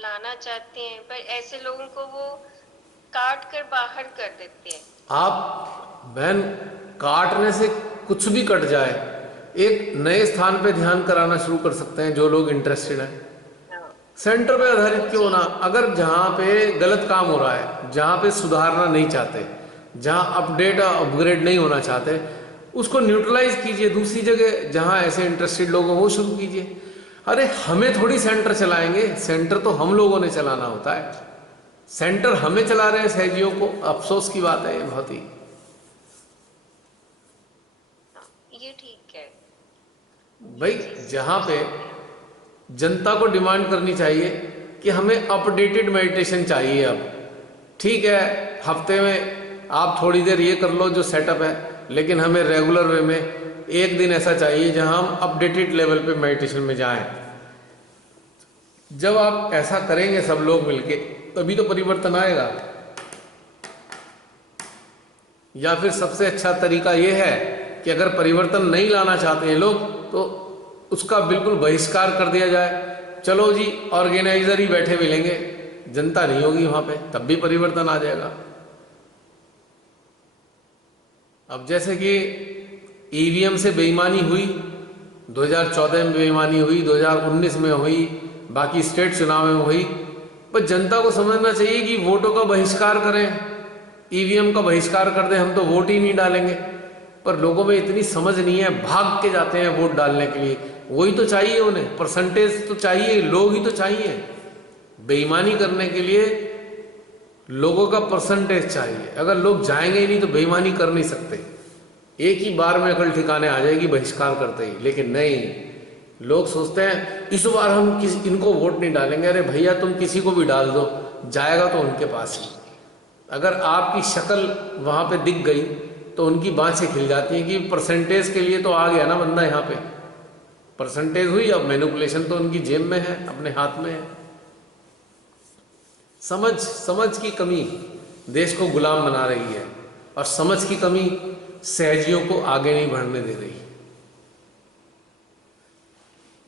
लाना चाहते हैं, पर ऐसे लोगों को वो काट कर बाहर कर देते हैं। आप बहन, काटने से कुछ भी कट जाए, एक नए स्थान पे ध्यान कराना शुरू कर सकते हैं जो लोग इंटरेस्टेड हैं। हाँ। सेंटर पे हाँ, आधारित वो क्यों ना, चीज। अगर जहाँ पे गलत काम हो रहा है, जहाँ पे सुधारना नहीं चाहते, जहाँ अपडेट अपग्रेड नहीं होना चाहते, उसको न्यूट्रलाइज कीजिए। दूसरी जगह जहाँ ऐसे इंटरेस्टेड लोग हैं वो शुरू कीजिए। अरे हमें थोड़ी सेंटर चलाएंगे, सेंटर तो हम लोगों ने चलाना होता है। सेंटर हमें चला रहे हैं सहजियों को, अफसोस की बात है ये बहुत ही। हाँ, ये ठीक है। ये भाई चीज जहाँ समझ पे सकते हैं। जनता को डिमांड करनी चाहिए कि हमें अपडेटेड मेडिटेशन चाहिए अब, ठीक है, हफ्ते में आप थोड़ी देर ये कर लो जो सेटअप है, लेकिन हमें रेगुलर वे में एक दिन ऐसा चाहिए जहां हम अपडेटेड लेवल पे मेडिटेशन में जाएं। जब आप ऐसा करेंगे सब लोग मिलके, तभी तो परिवर्तन आएगा। या फिर सबसे अच्छा तरीका ये है कि अगर परिवर्तन नहीं लाना चाहते हैं लोग, तो उसका बिल्कुल बहिष्कार कर दिया जाए। चलो जी, ऑर्गेनाइजर ही बैठे मिलेंगे, जनता नहीं होगी वहां पे, तब भी परिवर्तन आ जाएगा। अब जैसे कि ईवीएम से बेईमानी हुई, 2014 में बेईमानी हुई, 2019 में हुई, बाकी स्टेट चुनाव में हुई, पर जनता को समझना चाहिए कि वोटों का बहिष्कार करें, ईवीएम का बहिष्कार कर दें, हम तो वोट ही नहीं डालेंगे। पर लोगों में इतनी समझ नहीं है, भाग के जाते हैं वोट डालने के लिए। वही तो चाहिए उन्हें, परसेंटेज तो चाहिए, लोग ही तो चाहिए। बेईमानी करने के लिए लोगों का परसेंटेज चाहिए। अगर लोग जाएंगे ही नहीं तो बेईमानी कर नहीं सकते। एक ही बार में अकल ठिकाने आ जाएगी बहिष्कार करते ही, लेकिन नहीं, लोग सोचते हैं इस बार हम इनको वोट नहीं डालेंगे। अरे भैया, तुम किसी को भी डाल दो, जाएगा तो उनके पास ही। अगर आपकी शक्ल वहां पे दिख गई तो उनकी बाँछें खिल जाती हैं कि परसेंटेज के लिए तो आ गया ना बंदा यहाँ पे, परसेंटेज हुई, अब मैनिपुलेशन तो उनकी जेब में है, अपने हाथ में है। समझ समझ की कमी देश को गुलाम बना रही है, और समझ की कमी सहजियों को आगे नहीं बढ़ने दे रही।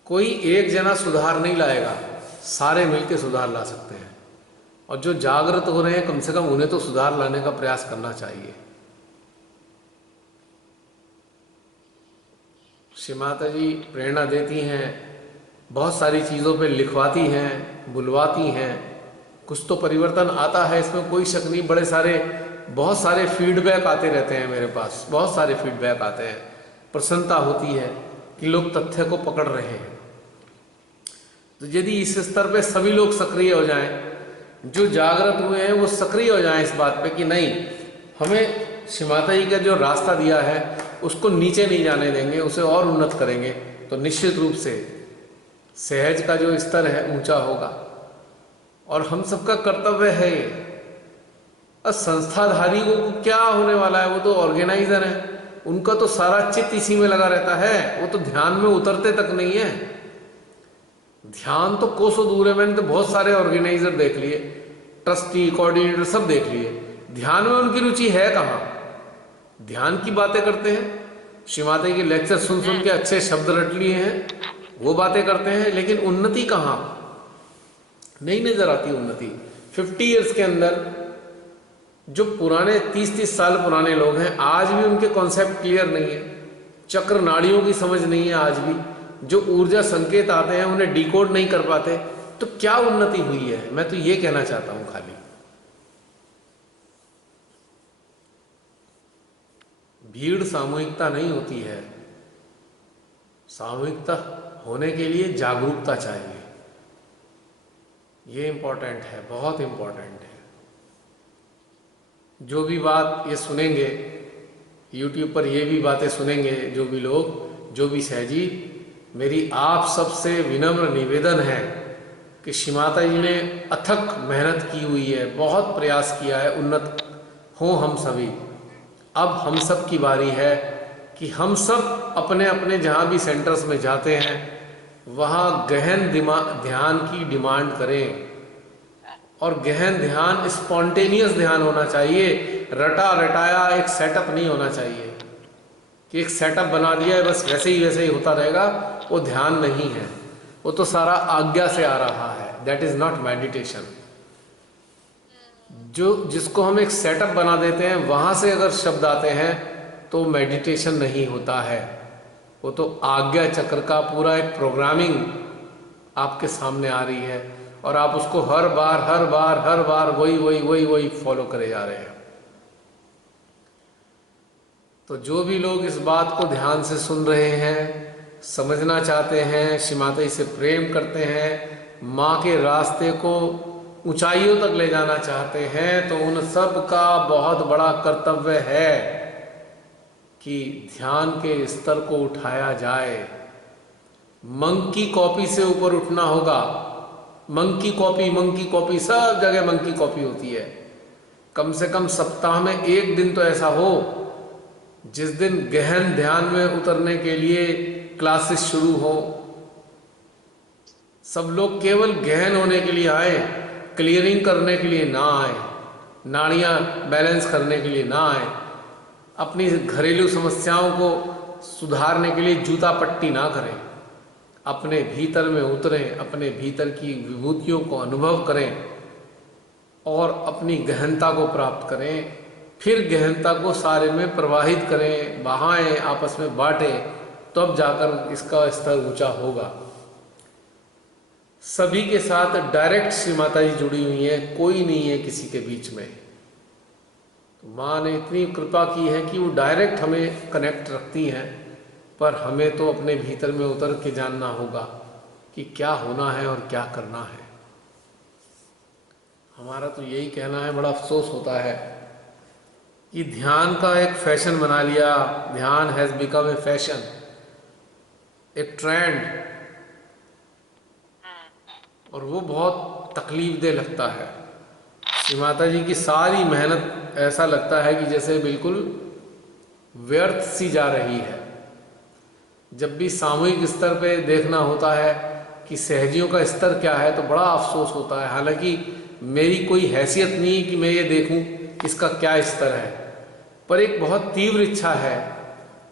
कोई एक जना सुधार नहीं लाएगा, सारे मिलकर सुधार ला सकते हैं। और जो जागृत हो रहे हैं, कम से कम उन्हें तो सुधार लाने का प्रयास करना चाहिए। श्री माता जी प्रेरणा देती हैं, बहुत सारी चीज़ों पे लिखवाती हैं, बुलवाती हैं, कुछ तो परिवर्तन आता है, इसमें कोई शक नहीं। बहुत सारे फीडबैक आते रहते हैं मेरे पास, बहुत सारे फीडबैक आते हैं। प्रसन्नता होती है कि लोग तथ्य को पकड़ रहे हैं। तो यदि इस स्तर पे सभी लोग सक्रिय हो जाएं, जो जागृत हुए हैं वो सक्रिय हो जाएं इस बात पे कि नहीं, हमें श्री माता जी का जो रास्ता दिया है उसको नीचे नहीं जाने देंगे, उसे और उन्नत करेंगे, तो निश्चित रूप से सहज का जो स्तर है ऊंचा होगा। और हम सबका कर्तव्य है ये। अब संस्थाधारी को क्या होने वाला है, वो तो ऑर्गेनाइजर है, उनका तो सारा चित्त इसी में लगा रहता है, वो तो ध्यान में उतरते तक नहीं है। ध्यान तो कोसों दूर है। मैंने तो बहुत सारे ऑर्गेनाइजर देख लिए, ट्रस्टी, कोऑर्डिनेटर सब देख लिए, ध्यान में उनकी रुचि है कहाँ। ध्यान की बातें करते हैं, श्री माता के लेक्चर सुन सुन के अच्छे शब्द रट लिए हैं, वो बातें करते हैं, लेकिन उन्नति कहाँ, नहीं नजर आती उन्नति। 50 ईयर्स के अंदर जो पुराने 30-30 साल पुराने लोग हैं, आज भी उनके कॉन्सेप्ट क्लियर नहीं है, चक्र नाड़ियों की समझ नहीं है आज भी, जो ऊर्जा संकेत आते हैं उन्हें डिकोड नहीं कर पाते, तो क्या उन्नति हुई है? मैं तो ये कहना चाहता हूं खाली। भीड़ सामूहिकता नहीं होती है, सामूहिकता होने के लिए जागरूकता चाहिए। ये इंपॉर्टेंट है, बहुत इंपॉर्टेंट है। जो भी बात ये सुनेंगे यूट्यूब पर, ये भी बातें सुनेंगे जो भी लोग, जो भी सहजी, मेरी आप सबसे विनम्र निवेदन है कि श्री माता जी ने अथक मेहनत की हुई है, बहुत प्रयास किया है, उन्नत हों हम सभी। अब हम सब की बारी है कि हम सब अपने अपने जहाँ भी सेंटर्स में जाते हैं वहाँ गहन ध्यान की डिमांड करें। और गहन ध्यान स्पॉन्टेनियस ध्यान होना चाहिए, रटा रटाया एक सेटअप नहीं होना चाहिए कि एक सेटअप बना दिया है बस वैसे ही होता रहेगा। वो ध्यान नहीं है, वो तो सारा आज्ञा से आ रहा है। That is not meditation. जो जिसको हम एक सेटअप बना देते हैं, वहां से अगर शब्द आते हैं तो मेडिटेशन नहीं होता है। वो तो आज्ञा चक्र का पूरा एक प्रोग्रामिंग आपके सामने आ रही है और आप उसको हर बार हर बार हर बार वही वही वही वही फॉलो करे जा रहे हैं। तो जो भी लोग इस बात को ध्यान से सुन रहे हैं, समझना चाहते हैं, श्री माता जी से प्रेम करते हैं, माँ के रास्ते को ऊंचाइयों तक ले जाना चाहते हैं, तो उन सब का बहुत बड़ा कर्तव्य है कि ध्यान के स्तर को उठाया जाए। मंकी कॉपी से ऊपर उठना होगा। मंकी कॉपी सब जगह मंकी कॉपी होती है। कम से कम सप्ताह में एक दिन तो ऐसा हो जिस दिन गहन ध्यान में उतरने के लिए क्लासेस शुरू हो। सब लोग केवल गहन होने के लिए आए, क्लियरिंग करने के लिए ना आए, नाड़ियां बैलेंस करने के लिए ना आए, अपनी घरेलू समस्याओं को सुधारने के लिए जूता पट्टी ना करें। अपने भीतर में उतरें, अपने भीतर की विभूतियों को अनुभव करें और अपनी गहनता को प्राप्त करें। फिर गहनता को सारे में प्रवाहित करें, बहाएं, आपस में बांटें, तब जाकर इसका स्तर ऊंचा होगा। सभी के साथ डायरेक्ट श्री माता जी जुड़ी हुई है, कोई नहीं है किसी के बीच में। तो माँ ने इतनी कृपा की है कि वो डायरेक्ट हमें कनेक्ट रखती हैं, पर हमें तो अपने भीतर में उतर के जानना होगा कि क्या होना है और क्या करना है। हमारा तो यही कहना है, बड़ा अफसोस होता है कि ध्यान का एक फैशन बना लिया। ध्यान हैज बिकम ए फैशन, एक ट्रेंड, और वो बहुत तकलीफ दे लगता है। श्री माता जी की सारी मेहनत ऐसा लगता है कि जैसे बिल्कुल व्यर्थ सी जा रही है। जब भी सामूहिक स्तर पे देखना होता है कि सहजियों का स्तर क्या है, तो बड़ा अफसोस होता है। हालांकि मेरी कोई हैसियत नहीं है कि मैं ये देखूं इसका क्या स्तर है, पर एक बहुत तीव्र इच्छा है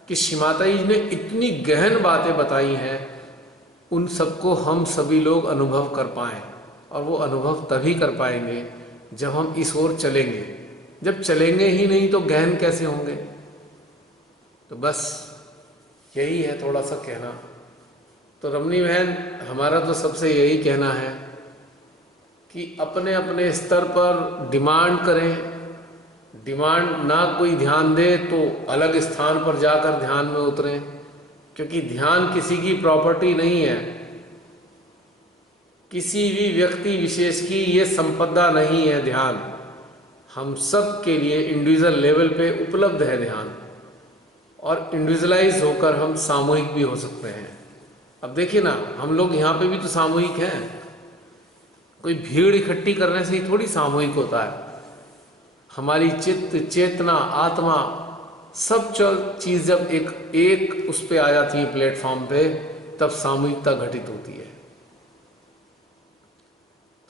कि श्री माता जी ने इतनी गहन बातें बताई हैं, उन सबको हम सभी लोग अनुभव कर पाएं। और वो अनुभव तभी कर पाएंगे जब हम इस ओर चलेंगे। जब चलेंगे ही नहीं तो गहन कैसे होंगे। तो बस यही है थोड़ा सा कहना। तो रमनी बहन, हमारा तो सबसे यही कहना है कि अपने अपने स्तर पर डिमांड करें। डिमांड ना कोई ध्यान दे तो अलग स्थान पर जाकर ध्यान में उतरें, क्योंकि ध्यान किसी की प्रॉपर्टी नहीं है, किसी भी व्यक्ति विशेष की ये संपदा नहीं है। ध्यान हम सब के लिए इंडिविजुअल लेवल पे उपलब्ध है ध्यान, और इंडिविजुअलाइज होकर हम सामूहिक भी हो सकते हैं। अब देखिए ना, हम लोग यहाँ पे भी तो सामूहिक हैं। कोई भीड़ इकट्ठी करने से ही थोड़ी सामूहिक होता है। हमारी चित्त, चेतना, आत्मा, सब चीज जब एक उस पे आ जाती है प्लेटफॉर्म पे, तब सामूहिकता घटित होती है।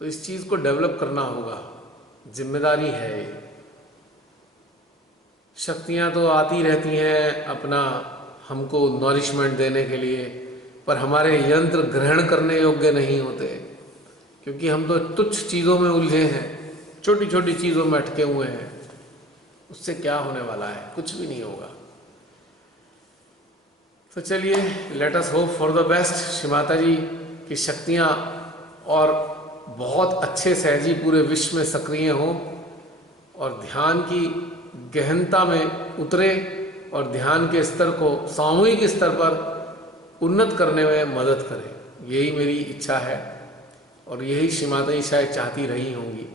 तो इस चीज को डेवलप करना होगा, जिम्मेदारी है ये। शक्तियां तो आती रहती हैं अपना हमको नॉरिशमेंट देने के लिए, पर हमारे यंत्र ग्रहण करने योग्य नहीं होते, क्योंकि हम तो तुच्छ चीज़ों में उलझे हैं, छोटी छोटी चीज़ों में अटके हुए हैं। उससे क्या होने वाला है? कुछ भी नहीं होगा। तो चलिए, let us hope for the best. Shri Mata जी की शक्तियाँ और बहुत अच्छे सहजी पूरे विश्व में सक्रिय हों और ध्यान की गहनता में उतरे और ध्यान के स्तर को सामूहिक स्तर पर उन्नत करने में मदद करें। यही मेरी इच्छा है और यही श्री माता जी शायद चाहती रही होंगी।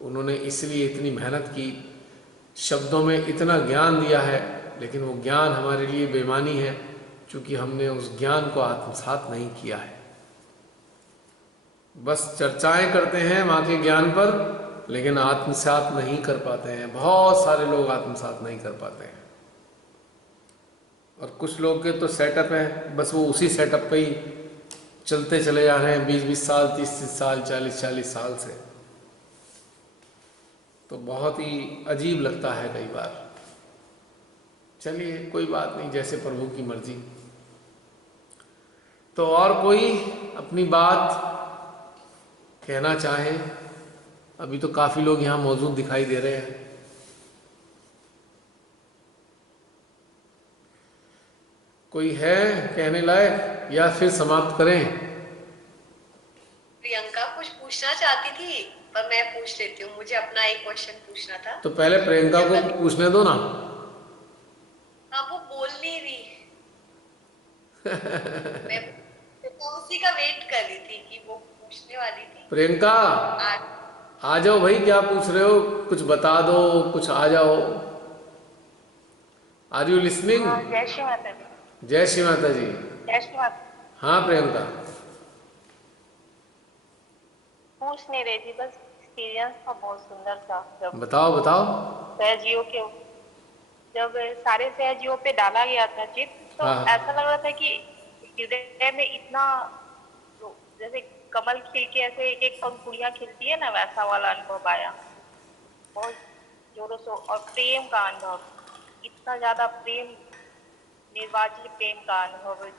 उन्होंने इसलिए इतनी मेहनत की, शब्दों में इतना ज्ञान दिया है, लेकिन वो ज्ञान हमारे लिए बेमानी है, क्योंकि हमने उस ज्ञान को आत्मसात नहीं किया है। बस चर्चाएं करते हैं माँ के ज्ञान पर, लेकिन आत्मसात नहीं कर पाते हैं। बहुत सारे लोग आत्मसात नहीं कर पाते हैं, और कुछ लोग के तो सेटअप है, बस वो उसी सेटअप पे ही चलते चले जा रहे हैं 20-20 साल, 30-30 साल, 40-40 साल से। तो बहुत ही अजीब लगता है कई बार। चलिए, कोई बात नहीं, जैसे प्रभु की मर्जी। तो और कोई अपनी बात कहना चाहें? अभी तो काफी लोग यहाँ मौजूद दिखाई दे रहे हैं। कोई है कहने लायक या फिर समाप्त करें? प्रियंका कुछ पूछना चाहती थी, पर मैं पूछ लेती हूँ, मुझे अपना एक क्वेश्चन पूछना था। तो पहले प्रियंका जब को कभी पूछने दो ना। हाँ, वो बोल नहीं रही, मैं तो उसी का वेट कर रही थी कि वो पूछने वाली थी। प्रियंका, आज आ जाओ भाई, क्या पूछ रहे हो? कुछ बता दो, कुछ आ जाओ। Are you listening? हाँ, जय श्री माता दी। जय श्री माता जी। जय श्री माता। हाँ प्रियंका। पूछ नहीं रही थी, बस एक्सपीरियंस था बहुत सुंदर था जब बताओ बताओ। सहजियो के जब सारे सहजियों पे डाला गया था चित्र, तो हाँ ऐसा लग रहा था कि हृदय में इतना, तो जैसे कमल खिल के ऐसे एक एक पंखुड़ियां खिलती है ना, वैसा वाला अनुभव आया बहुत जोरों से। और प्रेम का अनुभव, इतना ज्यादा प्रेम, निर्वाचित प्रेम का अनुभव।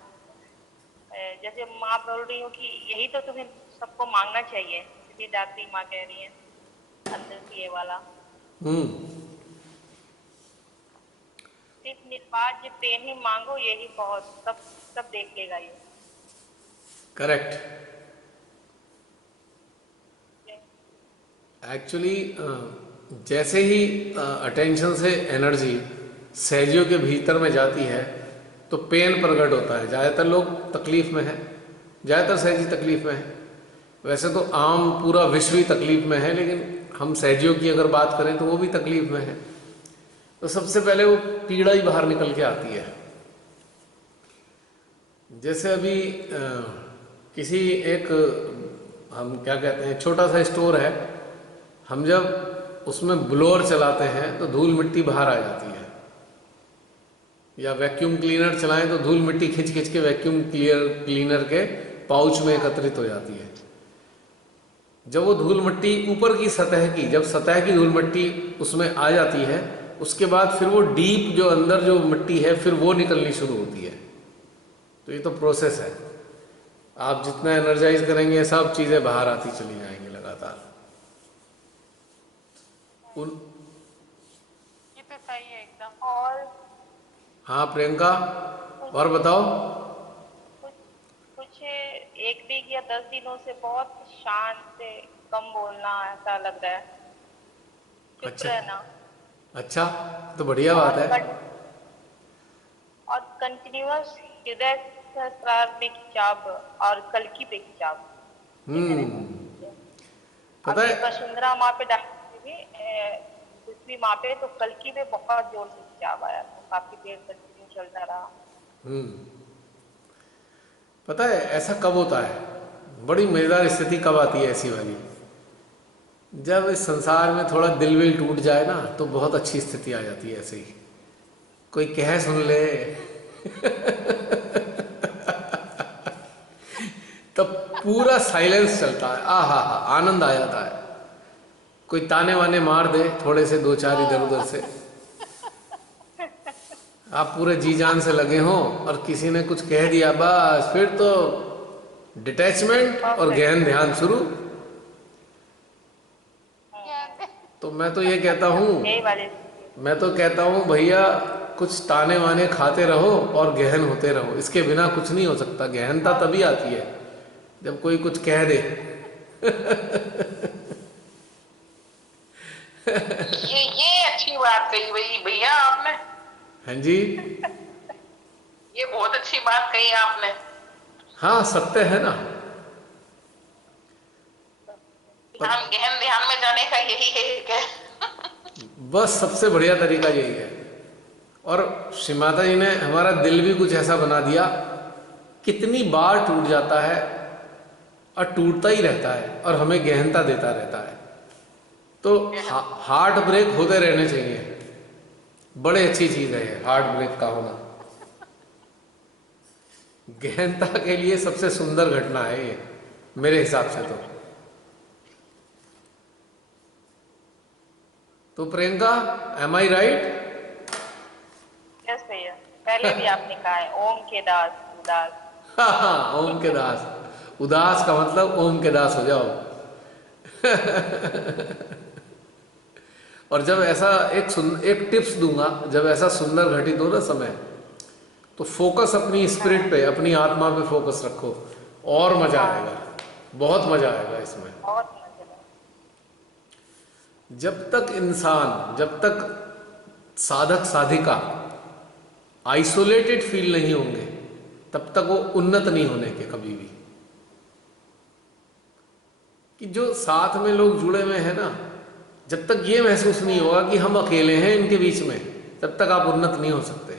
जैसे माँ बोल रही हूँ कि यही तो तुम्हें सबको मांगना चाहिए, इसलिए दात्री माँ कह रही है अंदर से ये वाला, हम्म। सिर्फ निर्वाज्य प्रेम ही मांगो, यही बहुत, सब सब देख लेगा ये। करेक्ट। एक्चुअली जैसे ही अटेंशन से एनर्जी सहजियों के भीतर में जाती है तो पेन प्रकट होता है। ज़्यादातर लोग तकलीफ में हैं, ज़्यादातर सहजी तकलीफ में है। वैसे तो आम पूरा विश्व ही तकलीफ में है, लेकिन हम सहजियों की अगर बात करें तो वो भी तकलीफ में है। तो सबसे पहले वो पीड़ा ही बाहर निकल के आती है। जैसे अभी किसी एक हम क्या कहते हैं, छोटा सा स्टोर है, हम जब उसमें ब्लोअर चलाते हैं तो धूल मिट्टी बाहर आ जाती है, या वैक्यूम क्लीनर चलाएं तो धूल मिट्टी खिंच खिंच के वैक्यूम क्लीनर के पाउच में एकत्रित हो जाती है। जब वो धूल मिट्टी ऊपर की सतह की, जब सतह की धूल मिट्टी उसमें आ जाती है, उसके बाद फिर वो डीप जो अंदर जो मिट्टी है फिर वो निकलनी शुरू होती है। तो ये तो प्रोसेस है। आप जितना एनर्जाइज करेंगे सब चीज़ें बाहर आती चली जाएंगी लगातार। उन ये तो सही है एकदम। और हाँ प्रियंका, और बताओ। कुछ कुछ 1 वीक या 10 दिनों से बहुत शांत, कम बोलना ऐसा लग रहा है, चुप अच्छा रहना। अच्छा, तो बढ़िया बात और है। और कंटिन्यूअस हृदय सहस्त्रार में खिंचाव और कल्कि पे खिंचाव। ये मैंने हम्म। पता अभी है। वसुंधरा माँ पे डाली थी, पृथ्वी माँ पे, तो कल्कि में बहुत जोर से खिंचाव आया था, काफी देर कंटिन्यू चलता रहा। हम्म। पता है ऐसा कब होता है? बड़ी मजेदार स्थिति कब आती है ऐसी वाली, जब इस संसार में थोड़ा दिल विल टूट जाए ना, तो बहुत अच्छी स्थिति आ जाती है ऐसे ही। कोई कह सुन ले तब पूरा साइलेंस चलता है, आ हा हा, आनंद आ जाता है। कोई ताने वाने मार दे थोड़े से, दो चार इधर उधर से, आप पूरे जी जान से लगे हों और किसी ने कुछ कह दिया, बस फिर तो डिटैचमेंट और गहन ध्यान शुरू। तो मैं तो ये कहता हूँ, यही वाले। मैं तो कहता हूँ भैया, कुछ ताने वाने खाते रहो और गहन होते रहो। इसके बिना कुछ नहीं हो सकता। गहनता तभी आती है जब कोई कुछ कह दे। ये अच्छी बात कही भाई भैया आपने। हाँ जी। ये बहुत अच्छी बात कही आपने। हाँ, सत्य है ना। ध्यान, गहन ध्यान में जाने का यही है कि बस सबसे बढ़िया तरीका यही है। और श्री माता जी ने हमारा दिल भी कुछ ऐसा बना दिया, कितनी बार टूट जाता है और टूटता ही रहता है और हमें गहनता देता रहता है। तो हार्ट ब्रेक होते रहने चाहिए। बड़े अच्छी चीज है ये हार्ट ब्रेक का होना। गहनता के लिए सबसे सुंदर घटना है ये, मेरे हिसाब से तो प्रियंका, एम आई राइट? यस भैया, पहले भी आपने कहा है ओम के दास उदास। हाँ हाँ, ओम के दास। उदास का मतलब ओम के दास हो जाओ। और जब ऐसा एक टिप्स दूंगा, जब ऐसा सुंदर घटित हो ना समय, तो फोकस अपनी स्पिरिट पे, अपनी आत्मा पे फोकस रखो, और मजा आएगा, बहुत मजा आएगा इसमें। बहुत मजेदार। जब तक साधक साधिका आइसोलेटेड फील नहीं होंगे, तब तक वो उन्नत नहीं होने के कभी भी। कि जो साथ में लोग जुड़े हुए हैं ना, जब तक ये महसूस नहीं होगा कि हम अकेले हैं इनके बीच में, तब तक आप उन्नत नहीं हो सकते।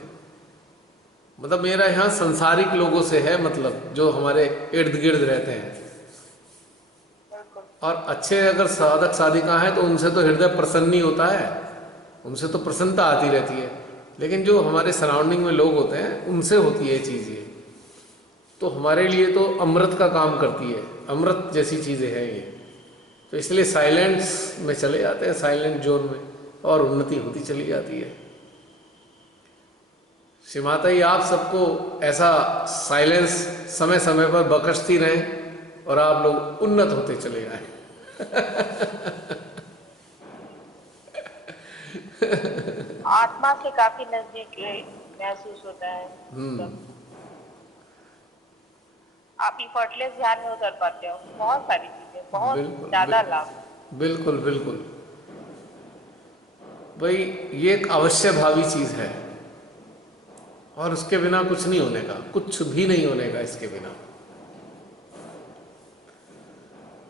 मतलब मेरा यहाँ संसारिक लोगों से है, मतलब जो हमारे इर्द गिर्द रहते हैं। बिल्कुल। और अच्छे अगर साधक साधिका हैं तो उनसे तो हृदय प्रसन्न ही होता है, उनसे तो प्रसन्नता आती रहती है। लेकिन जो हमारे सराउंडिंग में लोग होते हैं, उनसे होती है चीज़ ये, तो हमारे लिए तो अमृत का काम करती है, अमृत जैसी चीज़ें हैं ये। तो इसलिए साइलेंस में चले जाते हैं, साइलेंट जोन में, और उन्नति होती चली जाती है। श्री माता जी आप सबको ऐसा साइलेंस समय समय पर बख्शती रहें और आप लोग उन्नत होते चले जाएं। आत्मा से काफी नजदीक महसूस होता है। आप इफर्टलेस ध्यान में उतर पाते हो, बहुत सारी चीजें, बहुत बिल्कुल, ज्यादा लाभ। बिल्कुल बिल्कुल भाई, ये एक अवश्य भावी चीज है, और उसके बिना कुछ नहीं होने का, कुछ भी नहीं होने का इसके बिना।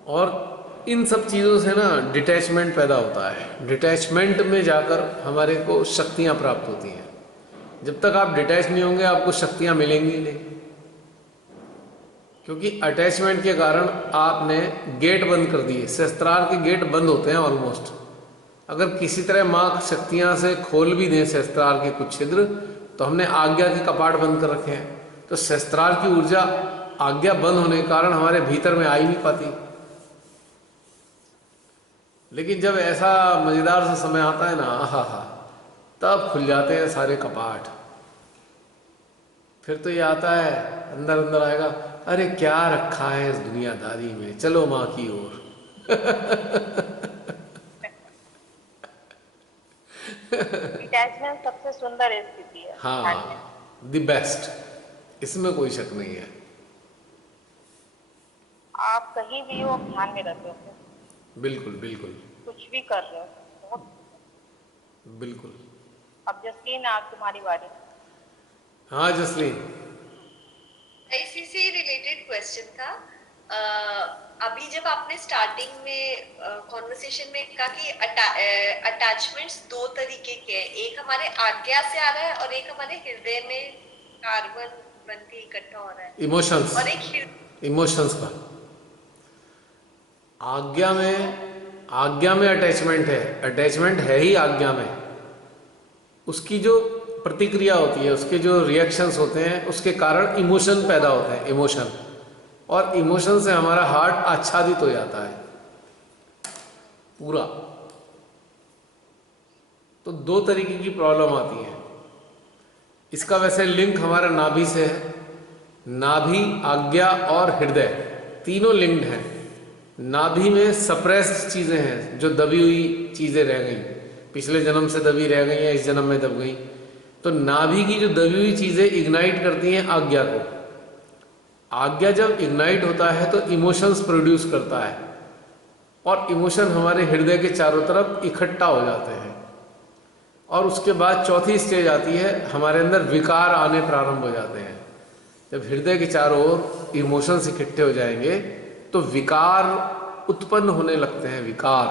और इन सब चीज़ों से ना डिटैचमेंट पैदा होता है। डिटैचमेंट में जाकर हमारे को शक्तियाँ प्राप्त होती हैं। जब तक आप डिटैच नहीं होंगे, आपको शक्तियाँ मिलेंगी नहीं, क्योंकि अटैचमेंट के कारण आपने गेट बंद कर दिए। शस्त्रार के गेट बंद होते हैं ऑलमोस्ट। अगर किसी तरह माँ शक्तियाँ से खोल भी दें शस्त्रार के कुछ छिद्र, तो हमने आज्ञा के कपाट बंद कर रखे हैं। तो शस्त्रार की ऊर्जा आज्ञा बंद होने के कारण हमारे भीतर में आ ही नहीं पाती। लेकिन जब ऐसा मजेदार सा समय आता है ना, आहा हा, तब खुल जाते हैं सारे कपाट। फिर तो ये आता है, अंदर अंदर आएगा, अरे क्या रखा है इस दुनियादारी में, चलो माँ की ओर। डिटैचमेंट सबसे सुंदर स्थिति है। हाँ, द बेस्ट, इसमें कोई शक नहीं है। आप कहीं भी हो, आप ध्यान में रहते हो, बिल्कुल बिल्कुल कुछ भी कर रहे हो, बहुत। बिल्कुल। अब जसलीन, आप तुम्हारी बारी। हाँ जसलीन, इसी से रिलेटेड क्वेश्चन था। अभी जब आपने स्टार्टिंग में कॉन्वर्सेशन में कहा कि अटैचमेंट्स दो तरीके के हैं, एक हमारे आज्ञा से आ रहा है और एक हमारे हृदय में कार्बन बन के इकट्ठा हो रहा है, इमोशंस, और एक इमोशंस का। आज्ञा में अटैचमेंट है, अटैचमेंट है ही आज्ञा में। उसकी जो प्रतिक्रिया होती है, उसके जो रिएक्शंस होते हैं, उसके कारण इमोशन पैदा होते हैं, इमोशन। और इमोशन से हमारा हार्ट आच्छादित हो जाता है पूरा। तो दो तरीके की प्रॉब्लम आती है। इसका वैसे लिंक हमारा नाभि से है। नाभि, आज्ञा और हृदय तीनों लिंक्ड हैं। नाभि में सप्रेस्ड चीज़ें हैं, जो दबी हुई चीज़ें रह गई, पिछले जन्म से दबी रह गई या इस जन्म में दब गई। तो नाभि की जो दबी हुई चीज़ें इग्नाइट करती हैं आज्ञा को। आज्ञा जब इग्नाइट होता है तो इमोशंस प्रोड्यूस करता है, और इमोशन हमारे हृदय के चारों तरफ इकट्ठा हो जाते हैं। और उसके बाद चौथी स्टेज आती है, हमारे अंदर विकार आने प्रारंभ हो जाते हैं। जब हृदय के चारों ओर इमोशंस इकट्ठे हो जाएंगे तो विकार उत्पन्न होने लगते हैं, विकार।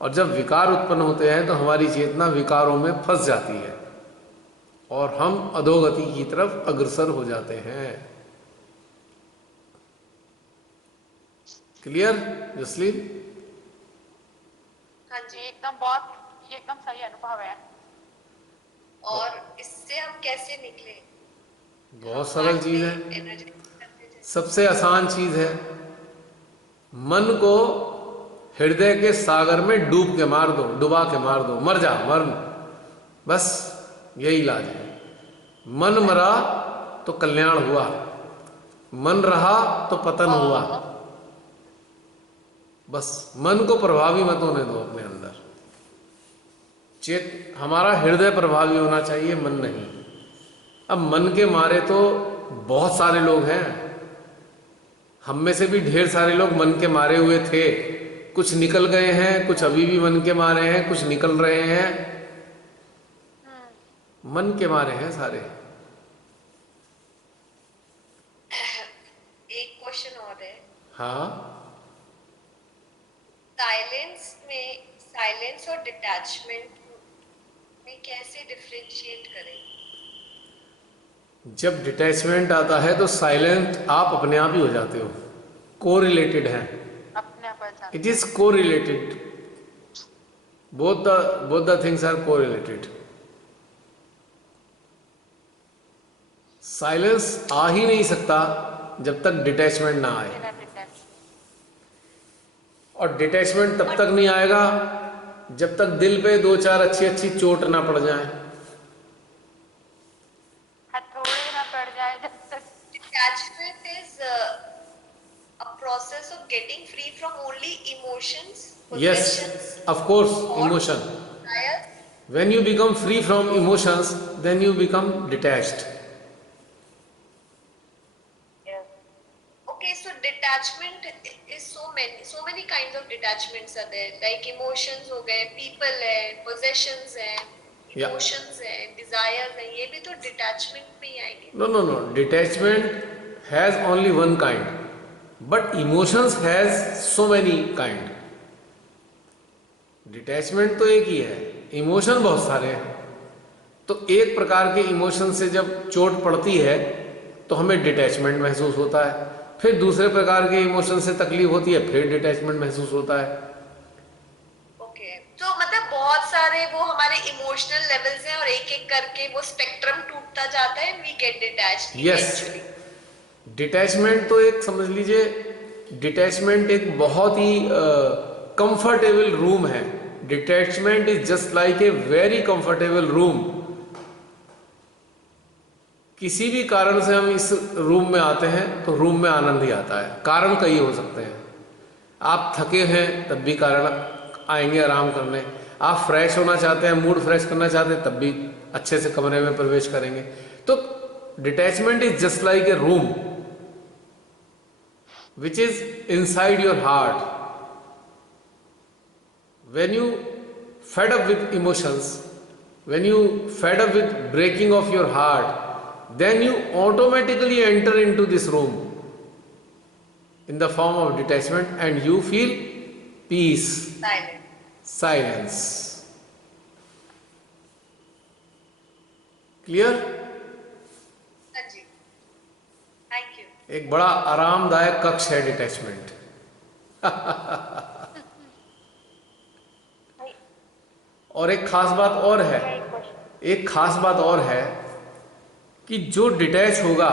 और जब विकार उत्पन्न होते हैं तो हमारी चेतना विकारों में फंस जाती है और हम अधोगति की तरफ अग्रसर हो जाते हैं। क्लियर जसलीन? हाँ जी, ये एकदम सही अनुभव है। और इससे हम कैसे निकले? बहुत सरल चीज है, सबसे आसान चीज है। मन को हृदय के सागर में डूब के मार दो, डुबा के मार दो, मर जा, मर, बस यही इलाज है। मन मरा तो कल्याण हुआ, मन रहा तो पतन हुआ। बस मन को प्रभावी मत होने दो अपने अंदर। हमारा हृदय प्रभावी होना चाहिए, मन नहीं। अब मन के मारे तो बहुत सारे लोग हैं, हम में से भी ढेर सारे लोग मन के मारे हुए थे, कुछ निकल गए हैं, कुछ अभी भी मन के मारे हैं, कुछ निकल रहे हैं। मन के मारे हैं सारे। एक क्वेश्चन और है, हाँ, साइलेंस और डिटैचमेंट में कैसे डिफरेंशिएट करें? जब डिटैचमेंट आता है तो साइलेंट आप अपने आप ही हो जाते हो, कोरिलेटेड है, अपने आप आ जाता it is correlated, both the things are correlated। Silence आ ही नहीं सकता जब तक डिटैचमेंट ना आए, बिना डिटैच। और डिटैचमेंट तब तक नहीं आएगा जब तक दिल पे दो चार अच्छी अच्छी चोट ना पड़ जाए। हथौड़े ना पड़ जाए जब तक। Detachment is a process of getting free from only emotions, yes, possessions, of course, thoughts, emotion. desires. When you become free from emotions, then you become detached। Yes. Okay, so detachment is so many kinds of detachments are there. Like emotions हो गए, people है, possessions है, Yeah. emotions है, desires है, ये भी तो detachment में ही आएंगे। No, no, no. Detachment has only one kind, but emotions has so many kind। Detachment तो एक ही है, इमोशन बहुत सारे हैं। तो एक प्रकार के इमोशन से जब चोट पड़ती है तो हमें डिटैचमेंट महसूस होता है, फिर दूसरे प्रकार के इमोशन से तकलीफ होती है, फिर डिटैचमेंट महसूस होता है। ओके, तो मतलब बहुत सारे वो हमारे इमोशनल लेवल्स हैं और एक एक करके वो स्पेक्ट्रम टूटता जाता है, we get detached yes, eventually. Detachment तो एक समझ लीजिए, डिटैचमेंट एक बहुत ही कंफर्टेबल रूम है। Detachment is just like a very comfortable room. किसी भी कारण से हम इस रूम में आते हैं तो रूम में आनंद ही आता है। कारण कई हो सकते हैं, आप थके हैं तब भी कारण आएंगे आराम करने, आप फ्रेश होना चाहते हैं, मूड फ्रेश करना चाहते हैं, तब भी अच्छे से कमरे में प्रवेश करेंगे। तो detachment is just like A room which is inside your heart। When you fed up with emotions, when you fed up with breaking of your heart, then you automatically enter into this room in the form of detachment and you feel peace, silent. silence। Clear? हाँ जी, thank you. एक बड़ा आरामदायक कक्ष है detachment. भाई, और एक खास बात और है, मैं एक क्वेश्चन, एक खास बात और है कि जो डिटैच होगा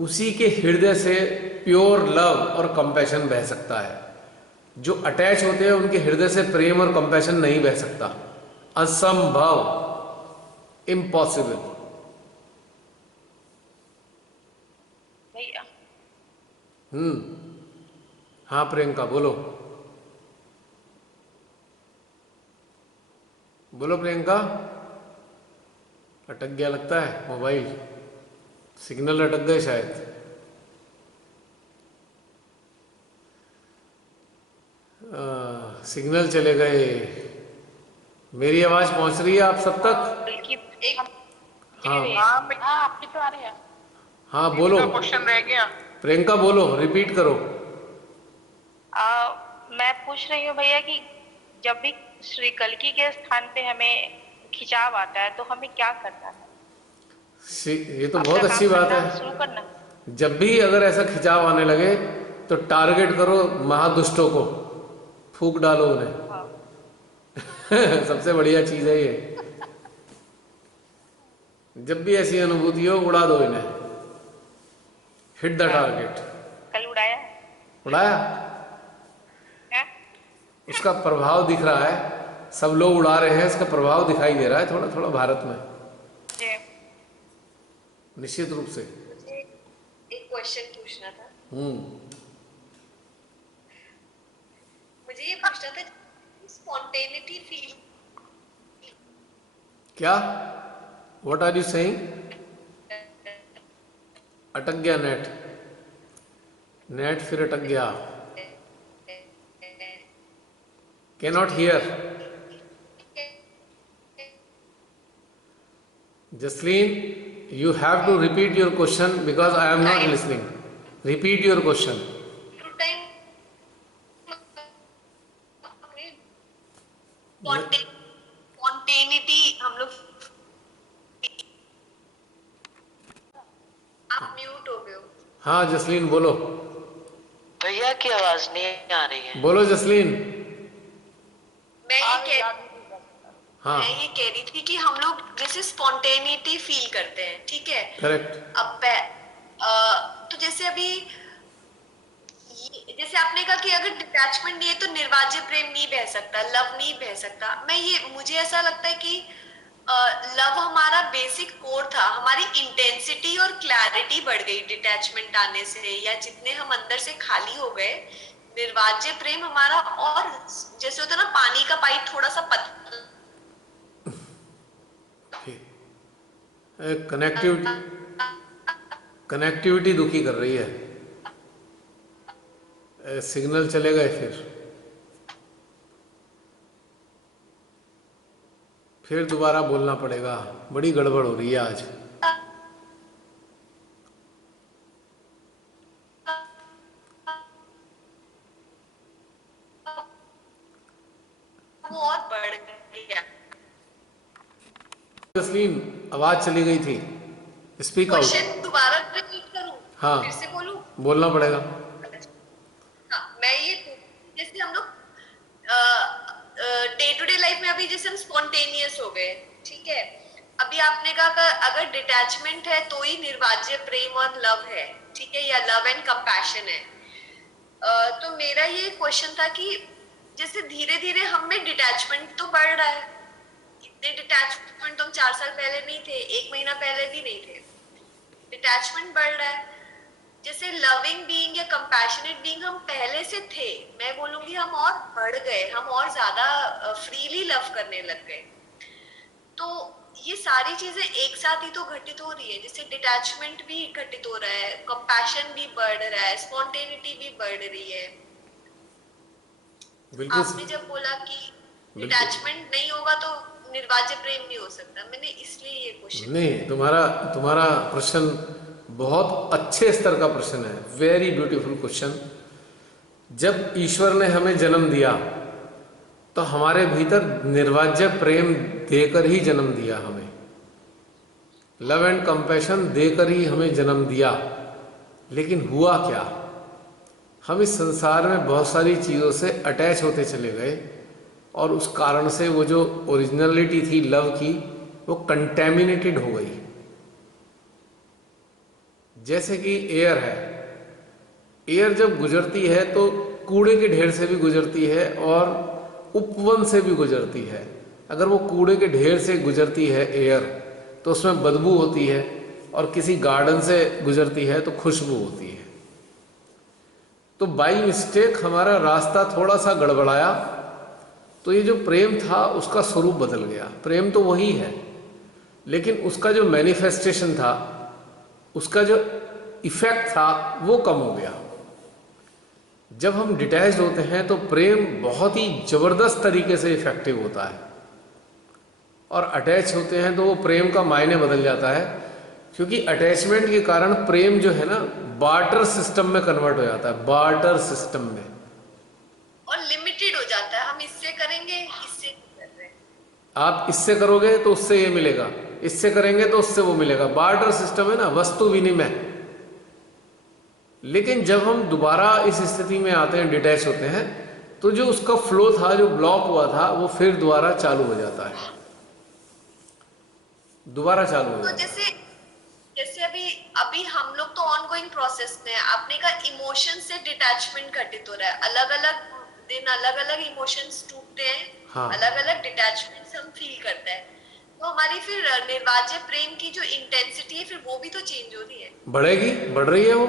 उसी के हृदय से प्योर लव और कंपैशन बह सकता है। जो अटैच होते हैं उनके हृदय से प्रेम और कंपैशन नहीं बह सकता, असंभव, इम्पॉसिबल। भैया हाँ प्रियंका, बोलो बोलो प्रियंका। अटक गया लगता है मोबाइल, सिग्नल अटक गए शायद। सिग्नल चले गए। मेरी आवाज पहुंच रही है आप सब तक? बल्कि एक हाँ हाँ आपकी तो आ रही है। हाँ, बोलो क्वेश्चन रह गया। प्रियंका, बोलो, रिपीट करो। मैं पूछ रही हूँ भैया कि जब भी श्री कल्कि के स्थान पे हमें खिंचाव आता है तो हमें क्या करना है? ये तो अपना बहुत अच्छी काम बात करना है। शुरू करना। जब भी अगर ऐसा खिंचाव आने लगे तो टारगेट करो महादुष्टों को, फूक डालो उन्हें। हाँ। सबसे बढ़िया चीज है ये। जब भी ऐसी अनुभूति हो उड़ा दो इन्हें, हिट द टारगेट। कल उड़ाया उड़ाया, है? उसका प्रभाव दिख रहा है, सब लोग उड़ा रहे हैं, इसका प्रभाव दिखाई दे रहा है थोड़ा थोड़ा भारत में, जी। निश्चित रूप से। मुझे एक क्वेश्चन पूछना था। मुझे ये पूछना था, स्पॉन्टेनिटी फील क्या? What are you saying? अटक गया नेट, नेट फिर अटक गया, can not hear. Jasleen, you have to repeat your question because I am not listening. Repeat your question. Two time spontaneity हम लोग, आप म्यूट हो गए हो। हाँ जसलीन बोलो, भैया की आवाज नहीं आ रही है। बोलो जसलीन। मैं ये कह हाँ मैं ये कह रही थी कि हम लोग जैसे स्पॉन्टेनिटी फील करते हैं, ठीक है। करेक्ट। अब तो जैसे अभी जैसे आपने कहा कि अगर डिटैचमेंट नहीं है तो निर्वाज्य प्रेम नहीं बह सकता, लव नहीं बह सकता। मुझे ऐसा लगता है कि लव हमारा बेसिक कोर था, हमारी इंटेंसिटी और क्लैरिटी बढ़ गई डिटैचमेंट आने से, या जितने हम अंदर से खाली हो गए। निर्वाज्य प्रेम हमारा, और जैसे होता है ना पानी का पाइप थोड़ा सा पतला, कनेक्टिविटी दुखी कर रही है, सिग्नल चले गए, फिर दोबारा बोलना पड़ेगा, बड़ी गड़बड़ हो रही है आज। वो और बढ़ गया। जसलीन आवाज चली गई थी, स्पीक आउट। क्वेश्चन दोबारा रिपीट करूं? हाँ फिर से बोलूं? बोलना पड़ेगा। हाँ, मैं ये जैसे हम लोग डे टू डे लाइफ में अभी जैसे हम स्पॉन्टेनियस हो गए, ठीक है। अभी आपने कहा कि अगर डिटैचमेंट है तो ही निर्वाज्य प्रेम और लव है, ठीक है, या लव एंड कंपैशन है। तो मेरा ये क्वेश्चन था कि जैसे धीरे धीरे हम में डिटैचमेंट तो बढ़ रहा है, इतने डिटैचमेंट तो हम 4 साल पहले नहीं थे, 1 महीना पहले भी नहीं थे। डिटैचमेंट बढ़ रहा है, जैसे लविंग बीइंग या कंपैशनेट बीइंग हम पहले से थे, मैं बोलूंगी हम और बढ़ गए, हम और ज्यादा फ्रीली लव करने लग गए। तो ये सारी चीजें एक साथ ही तो घटित हो रही है, जैसे डिटैचमेंट भी घटित हो रहा है, कंपैशन भी बढ़ रहा है, स्पॉन्टेनिटी भी बढ़ रही है। आपने जब बोला कि डिटैचमेंट नहीं होगा तो निर्वाज्य प्रेम नहीं हो सकता, मैंने इसलिए ये क्वेश्चन नहीं, तुम्हारा प्रश्न बहुत अच्छे स्तर का प्रश्न है, वेरी ब्यूटीफुल क्वेश्चन। जब ईश्वर ने हमें जन्म दिया तो हमारे भीतर निर्वाज्य प्रेम देकर ही जन्म दिया, हमें लव एंड कंपैशन देकर ही हमें जन्म दिया। लेकिन हुआ क्या, हम इस संसार में बहुत सारी चीज़ों से अटैच होते चले गए, और उस कारण से वो जो ओरिजिनलिटी थी लव की, वो कंटेमिनेटेड हो गई। जैसे कि एयर है, एयर जब गुजरती है तो कूड़े के ढेर से भी गुजरती है और उपवन से भी गुजरती है। अगर वो कूड़े के ढेर से गुजरती है एयर तो उसमें बदबू होती है, और किसी गार्डन से गुजरती है तो खुशबू होती है। तो बाई मिस्टेक हमारा रास्ता थोड़ा सा गड़बड़ाया तो ये जो प्रेम था उसका स्वरूप बदल गया। प्रेम तो वही है, लेकिन उसका जो मैनिफेस्टेशन था, उसका जो इफेक्ट था, वो कम हो गया। जब हम डिटैच्ड होते हैं तो प्रेम बहुत ही जबरदस्त तरीके से इफेक्टिव होता है, और अटैच होते हैं तो वो प्रेम का मायने बदल जाता है, क्योंकि अटैचमेंट के कारण प्रेम जो है ना बार्टर सिस्टम में कन्वर्ट हो जाता है, बार्टर सिस्टम में, और लिमिटेड हो जाता है। हम इससे करेंगे, इससे कर रहे हैं। आप इससे करोगे तो उससे ये मिलेगा, इससे करेंगे तो उससे वो मिलेगा। बार्टर सिस्टम है ना, वस्तु विनिमय। लेकिन जब हम दोबारा इस स्थिति में आते हैं, डिटैच होते हैं, तो जो उसका फ्लो था, जो ब्लॉक हुआ था, वो फिर दोबारा चालू हो जाता है, दोबारा चालू हो तो जाता है। जैसे अभी हम लोग तो ऑनगोइंग प्रोसेस में है। आपने कहा इमोशन से डिटैचमेंट घटित हो रहा है, अलग अलग दिन अलग अलग इमोशंस टूटते हैं, हाँ। अलग अलग डिटैचमेंट्स हम फील करते हैं। तो हमारी फिर निर्वाज्य प्रेम की जो इंटेंसिटी है, फिर वो भी तो चेंज हो रही है, बढ़ेगी, बढ़ रही है वो।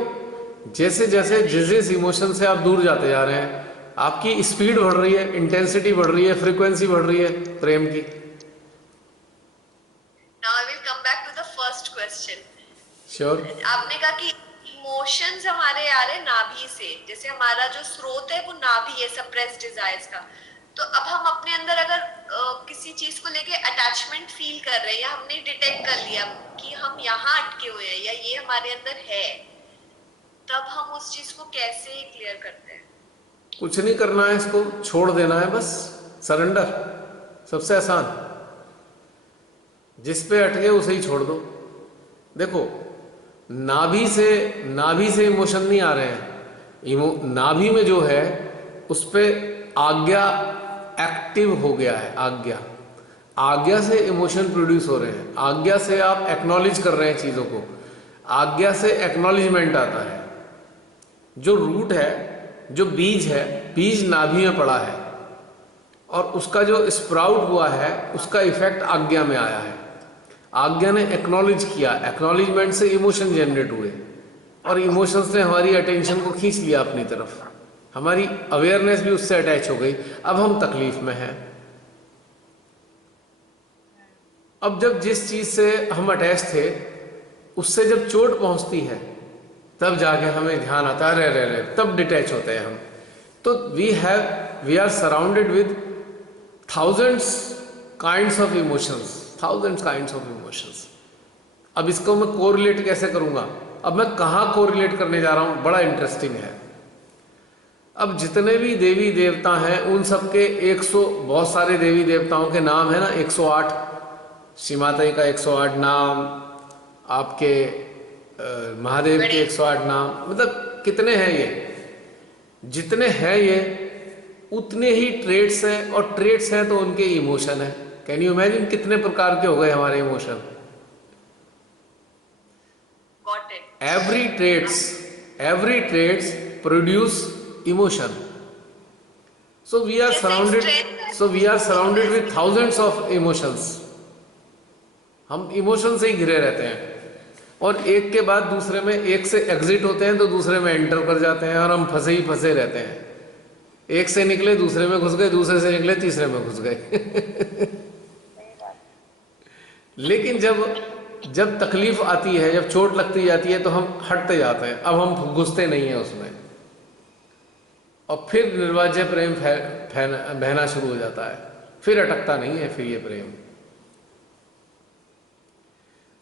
जैसे जैसे जिस जिस इमोशन से आप दूर जाते जा रहे हैं, आपकी स्पीड बढ़ रही है, इंटेंसिटी बढ़ रही है, फ्रीक्वेंसी बढ़ रही है प्रेम की। Now I will come back to the first question. Sure. आपने कहा कि इमोशंस हमारे आ रहे नाभि से, जैसे हमारा जो स्रोत है वो नाभि है सप्रेस्ड डिजायर्स का। तो अब हम अपने अंदर अगर किसी चीज को लेके अटैचमेंट फील कर रहे हैं या हमने डिटेक्ट कर लिया कि हम यहाँ अटके हुए हैं या ये हमारे अंदर है, तब हम उस चीज को कैसे क्लियर करते हैं? कुछ नहीं करना है, इसको छोड़ देना है बस, सरेंडर, सबसे आसान। जिस पे अटके उसे ही छोड़ दो। देखो, नाभि से इमोशन नहीं आ रहे हैं, नाभि में जो है उस पे आज्ञा एक्टिव हो गया है। आज्ञा से इमोशन प्रोड्यूस हो रहे हैं, आज्ञा से आप एक्नॉलेज कर रहे हैं चीज़ों को, आज्ञा से एक्नॉलेजमेंट आता है। जो रूट है, जो बीज है, बीज नाभि में पड़ा है और उसका जो स्प्राउट हुआ है उसका इफेक्ट आज्ञा में आया है। आज्ञा ने एक्नॉलेज किया, एक्नॉलेजमेंट से इमोशन जनरेट हुए और इमोशंस ने हमारी अटेंशन को खींच लिया अपनी तरफ, हमारी अवेयरनेस भी उससे अटैच हो गई। अब हम तकलीफ में हैं। अब जब जिस चीज से हम अटैच थे उससे जब चोट पहुंचती है तब जाके हमें ध्यान आता है, रे तब डिटैच होते हैं हम। तो we are surrounded with thousands kinds of emotions. अब इसको मैं कोरिलेट कैसे करूंगा? अब मैं कहाँ कोरिलेट करने जा रहा हूं, बड़ा इंटरेस्टिंग है। अब जितने भी देवी देवता हैं उन सबके 100 बहुत सारे देवी देवताओं के नाम है ना, 108 सीमाताई का 108 नाम, आपके महादेव के 108 नाम, मतलब कितने हैं ये? जितने हैं ये उतने ही ट्रेड्स हैं, और ट्रेड्स हैं तो उनके इमोशन है। कैन यू इमेजिन कितने प्रकार के हो गए हमारे emotion? Every trades produce emotion. So we are surrounded with thousands of emotions. हम इमोशन से ही घिरे रहते हैं और एक के बाद दूसरे में, एक से एग्जिट होते हैं तो दूसरे में एंटर कर जाते हैं और हम फंसे ही फंसे रहते हैं। एक से निकले दूसरे में घुस गए, दूसरे से निकले तीसरे में घुस गए। लेकिन जब तकलीफ आती है, जब चोट लगती जाती है तो हम हटते जाते हैं, अब हम घुसते नहीं हैं उसमें, और फिर निर्वाज्य प्रेम बहना शुरू हो जाता है, फिर अटकता नहीं है फिर ये प्रेम।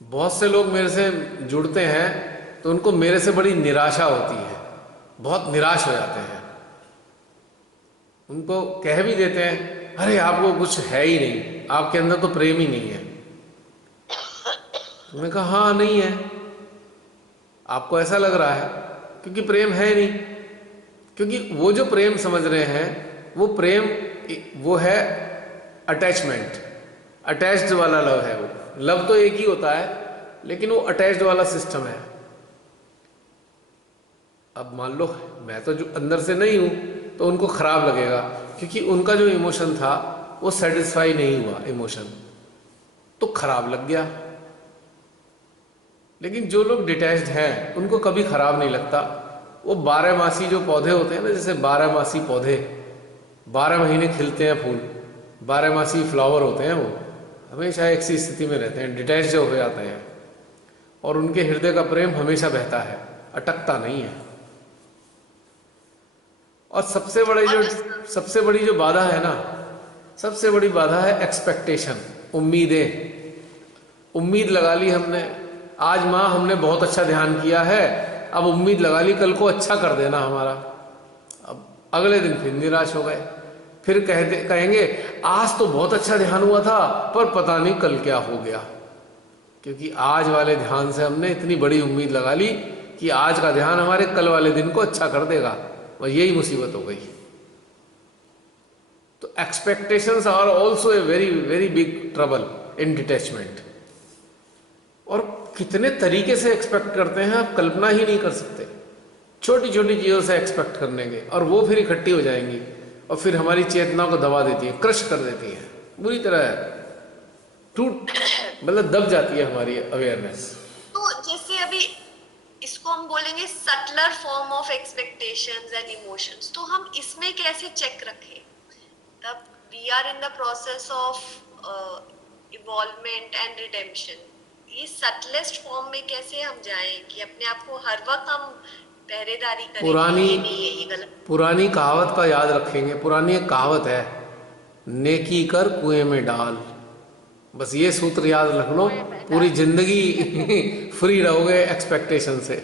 बहुत से लोग मेरे से जुड़ते हैं तो उनको मेरे से बड़ी निराशा होती है, बहुत निराश हो जाते हैं। उनको कह भी देते हैं, अरे आपको कुछ है ही नहीं, आपके अंदर तो प्रेम ही नहीं है। मैंने कहा हाँ नहीं है, आपको ऐसा लग रहा है क्योंकि प्रेम है नहीं। क्योंकि वो जो प्रेम समझ रहे हैं वो प्रेम, वो है अटैचमेंट, अटैच्ड वाला लव है। वो लव तो एक ही होता है लेकिन वो अटैच्ड वाला सिस्टम है। अब मान लो मैं तो जो अंदर से नहीं हूं तो उनको खराब लगेगा क्योंकि उनका जो इमोशन था वो सेटिस्फाई नहीं हुआ, इमोशन तो खराब लग गया। लेकिन जो लोग डिटैच्ड हैं उनको कभी खराब नहीं लगता। वो 12 जो पौधे होते हैं ना, जैसे 12 पौधे 12 महीने खिलते हैं फूल, 12 फ्लावर होते हैं, वो हमेशा एक सी स्थिति में रहते हैं, डिटैच हो जाते हैं और उनके हृदय का प्रेम हमेशा बहता है, अटकता नहीं है। और सबसे बड़ी जो बाधा है ना, सबसे बड़ी बाधा है एक्सपेक्टेशन, उम्मीदें। उम्मीद लगा ली हमने, आज माँ हमने बहुत अच्छा ध्यान किया है, अब उम्मीद लगा ली कल को अच्छा कर देना हमारा। अब अगले दिन फिर निराश हो गए, फिर कहेंगे आज तो बहुत अच्छा ध्यान हुआ था पर पता नहीं कल क्या हो गया, क्योंकि आज वाले ध्यान से हमने इतनी बड़ी उम्मीद लगा ली कि आज का ध्यान हमारे कल वाले दिन को अच्छा कर देगा, और यही मुसीबत हो गई। तो expectations are also a very very big trouble in detachment. और कितने तरीके से एक्सपेक्ट करते हैं आप कल्पना ही नहीं कर सकते। छोटी छोटी चीज़ों से एक्सपेक्ट करने के, और वो फिर इकट्ठी हो जाएंगी और फिर हमारी चेतना को दबा देती है, क्रश कर देती है, बुरी तरह टूट मतलब दब जाती है हमारी अवेयरनेस। तो जैसे अभी इसको हम बोलेंगे subtler form of expectations and emotions. तो हम इसमें कैसे चेक रखें? तब we are in the process of involvement and redemption. ये सटलेस्ट फॉर्म में कैसे हम जाएं कि अपने आप को हर वक्त हम पहरेदारी करें? पुरानी ये नहीं है, ये गलत। पुरानी कहावत का याद रखेंगे। पुरानी एक कहावत है, नेकी कर कुएं में डाल। बस ये सूत्र याद रख लो, पूरी जिंदगी फ्री रहोगे एक्सपेक्टेशन से।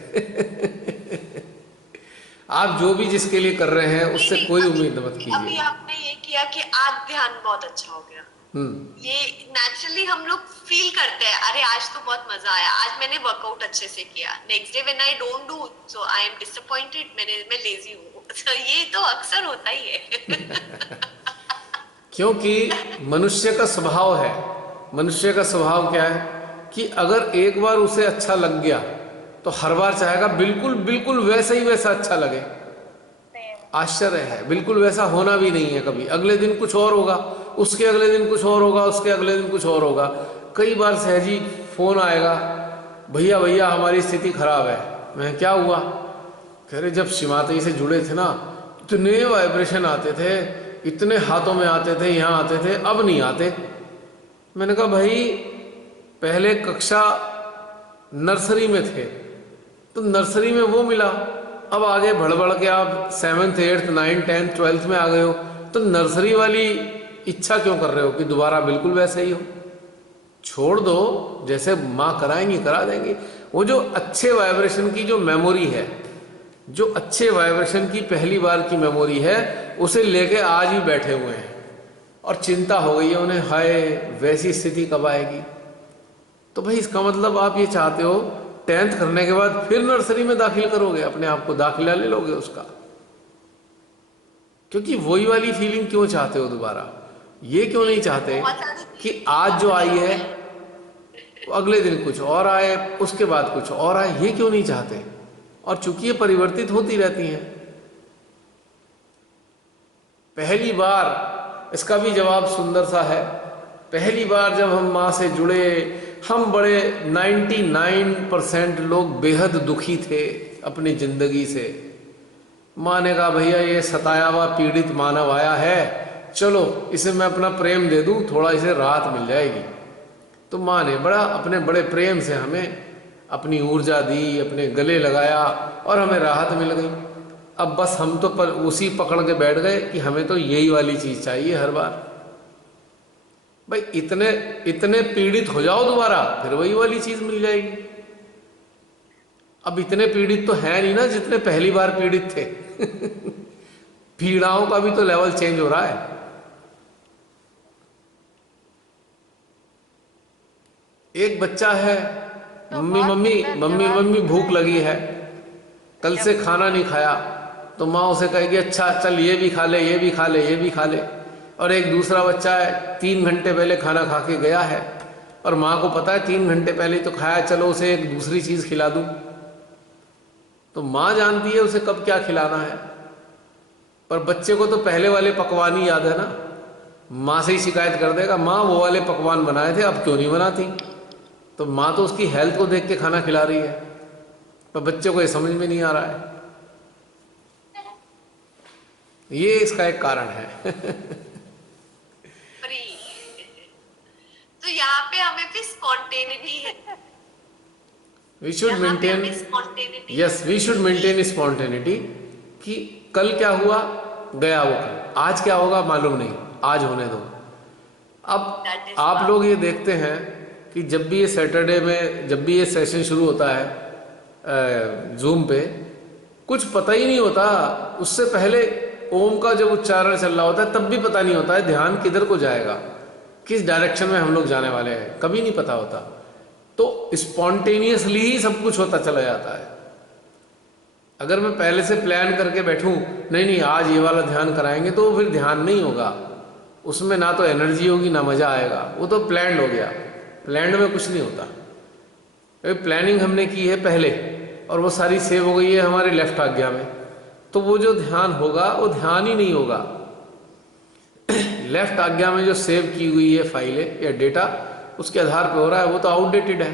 आप जो भी जिसके लिए कर रहे हैं उससे नहीं, कोई अभी- उम्मीद मत अभी कीजिए। आपने ये किया कि आज ध्यान बहुत अच्छा हो गया, ये नेचुरली हम लोग फील करते हैं, अरे आज तो बहुत मजा आया, आज मैंने वर्कआउट अच्छे से किया। Next day when I don't do so I am disappointed, मैं लेजी हूँ। तो ये तो अक्सर होता ही है। क्योंकि मनुष्य का स्वभाव है, मनुष्य का स्वभाव क्या है कि अगर एक बार उसे अच्छा लग गया तो हर बार चाहेगा बिल्कुल बिल्कुल वैसा ही वैसा अच्छा लगे। आश्चर्य है, बिल्कुल वैसा होना भी नहीं है कभी। अगले दिन कुछ और होगा, उसके अगले दिन कुछ और होगा, उसके अगले दिन कुछ और होगा। कई बार सहजी फोन आएगा, भैया भैया हमारी स्थिति खराब है। मैं क्या हुआ? कह रहे जब शिमातई से जुड़े थे ना, इतने वाइब्रेशन आते थे, इतने हाथों में आते थे, यहाँ आते थे, अब नहीं आते। मैंने कहा भाई पहले कक्षा नर्सरी में थे तो नर्सरी में वो मिला, अब आगे बढ़ बढ़ के आप 7th 8th 9th 10th 12th में आ गए हो, तो नर्सरी वाली इच्छा क्यों कर रहे हो कि दोबारा बिल्कुल वैसे ही हो? छोड़ दो, जैसे माँ कराएंगी करा देंगी। वो जो अच्छे वाइब्रेशन की जो मेमोरी है, जो अच्छे वाइब्रेशन की पहली बार की मेमोरी है, उसे लेके आज ही बैठे हुए हैं और चिंता हो गई है उन्हें, हाय वैसी स्थिति कब आएगी। तो भाई इसका मतलब आप ये चाहते हो 10th करने के बाद फिर नर्सरी में दाखिल करोगे, अपने आप को दाखिला ले लोगे उसका? क्योंकि वही वाली फीलिंग क्यों चाहते हो दोबारा? ये क्यों नहीं चाहते कि आज जो आई है अगले दिन कुछ और आए, उसके बाद कुछ और आए? ये क्यों नहीं चाहते? और चूंकि ये परिवर्तित होती रहती हैं, पहली बार इसका भी जवाब सुंदर सा है। पहली बार जब हम माँ से जुड़े, हम बड़े 99% लोग बेहद दुखी थे अपनी जिंदगी से। माँ ने कहा भैया ये सताया हुआ पीड़ित मानव आया है, चलो इसे मैं अपना प्रेम दे दूं, थोड़ा इसे राहत मिल जाएगी। तो माँ ने बड़ा अपने बड़े प्रेम से हमें अपनी ऊर्जा दी, अपने गले लगाया और हमें राहत मिल गई। अब बस हम तो उसी पकड़ के बैठ गए कि हमें तो यही वाली चीज चाहिए हर बार। भाई इतने इतने पीड़ित हो जाओ दोबारा, फिर वही वाली चीज मिल जाएगी। अब इतने पीड़ित तो है नहीं ना जितने पहली बार पीड़ित थे। पीड़ाओं का भी तो लेवल चेंज हो रहा है। एक बच्चा है, मम्मी मम्मी मम्मी मम्मी भूख लगी है, कल से खाना नहीं खाया, तो माँ उसे कहेगी अच्छा चल ये भी खा ले, ये भी खा ले, ये भी खा ले। और एक दूसरा बच्चा है 3 घंटे पहले खाना खा के गया है और माँ को पता है 3 घंटे पहले तो खाया, चलो उसे एक दूसरी चीज खिला दूं। तो माँ जानती है उसे कब क्या खिलाना है, पर बच्चे को तो पहले वाले पकवान ही याद है ना। माँ से ही शिकायत कर देगा, माँ वो वाले पकवान बनाए थे अब क्यों नहीं बनाती। तो माँ तो उसकी हेल्थ को देख के खाना खिला रही है, पर बच्चे को ये समझ में नहीं आ रहा है। ये इसका एक कारण है। तो यहाँ पे हमें भी स्पॉन्टेनिटी है। We should maintain, yes we should maintain spontaneity कि कल क्या हुआ गया वो कल, आज क्या होगा मालूम नहीं, आज होने दो। अब आप लोग ये देखते हैं कि जब भी ये सैटरडे में जब भी ये सेशन शुरू होता है जूम पे, कुछ पता ही नहीं होता। उससे पहले ओम का जब उच्चारण चल रहा होता है तब भी पता नहीं होता है ध्यान किधर को जाएगा, किस डायरेक्शन में हम लोग जाने वाले हैं, कभी नहीं पता होता। तो स्पॉन्टेनियसली ही सब कुछ होता चला जाता है। अगर मैं पहले से प्लान करके बैठूं, नहीं नहीं आज ये वाला ध्यान कराएंगे, तो फिर ध्यान नहीं होगा, उसमें ना तो एनर्जी होगी ना मजा आएगा। वो तो प्लान्ड हो गया, प्लान्ड में कुछ नहीं होता। प्लानिंग हमने की है पहले और वो सारी सेव हो गई है हमारे लेफ्ट आज्ञा में, तो वो जो ध्यान होगा वो ध्यान ही नहीं होगा। लेफ्ट आज्ञा में जो सेव की हुई है फाइलें या डेटा, उसके आधार पर हो रहा है, वो तो आउटडेटेड है।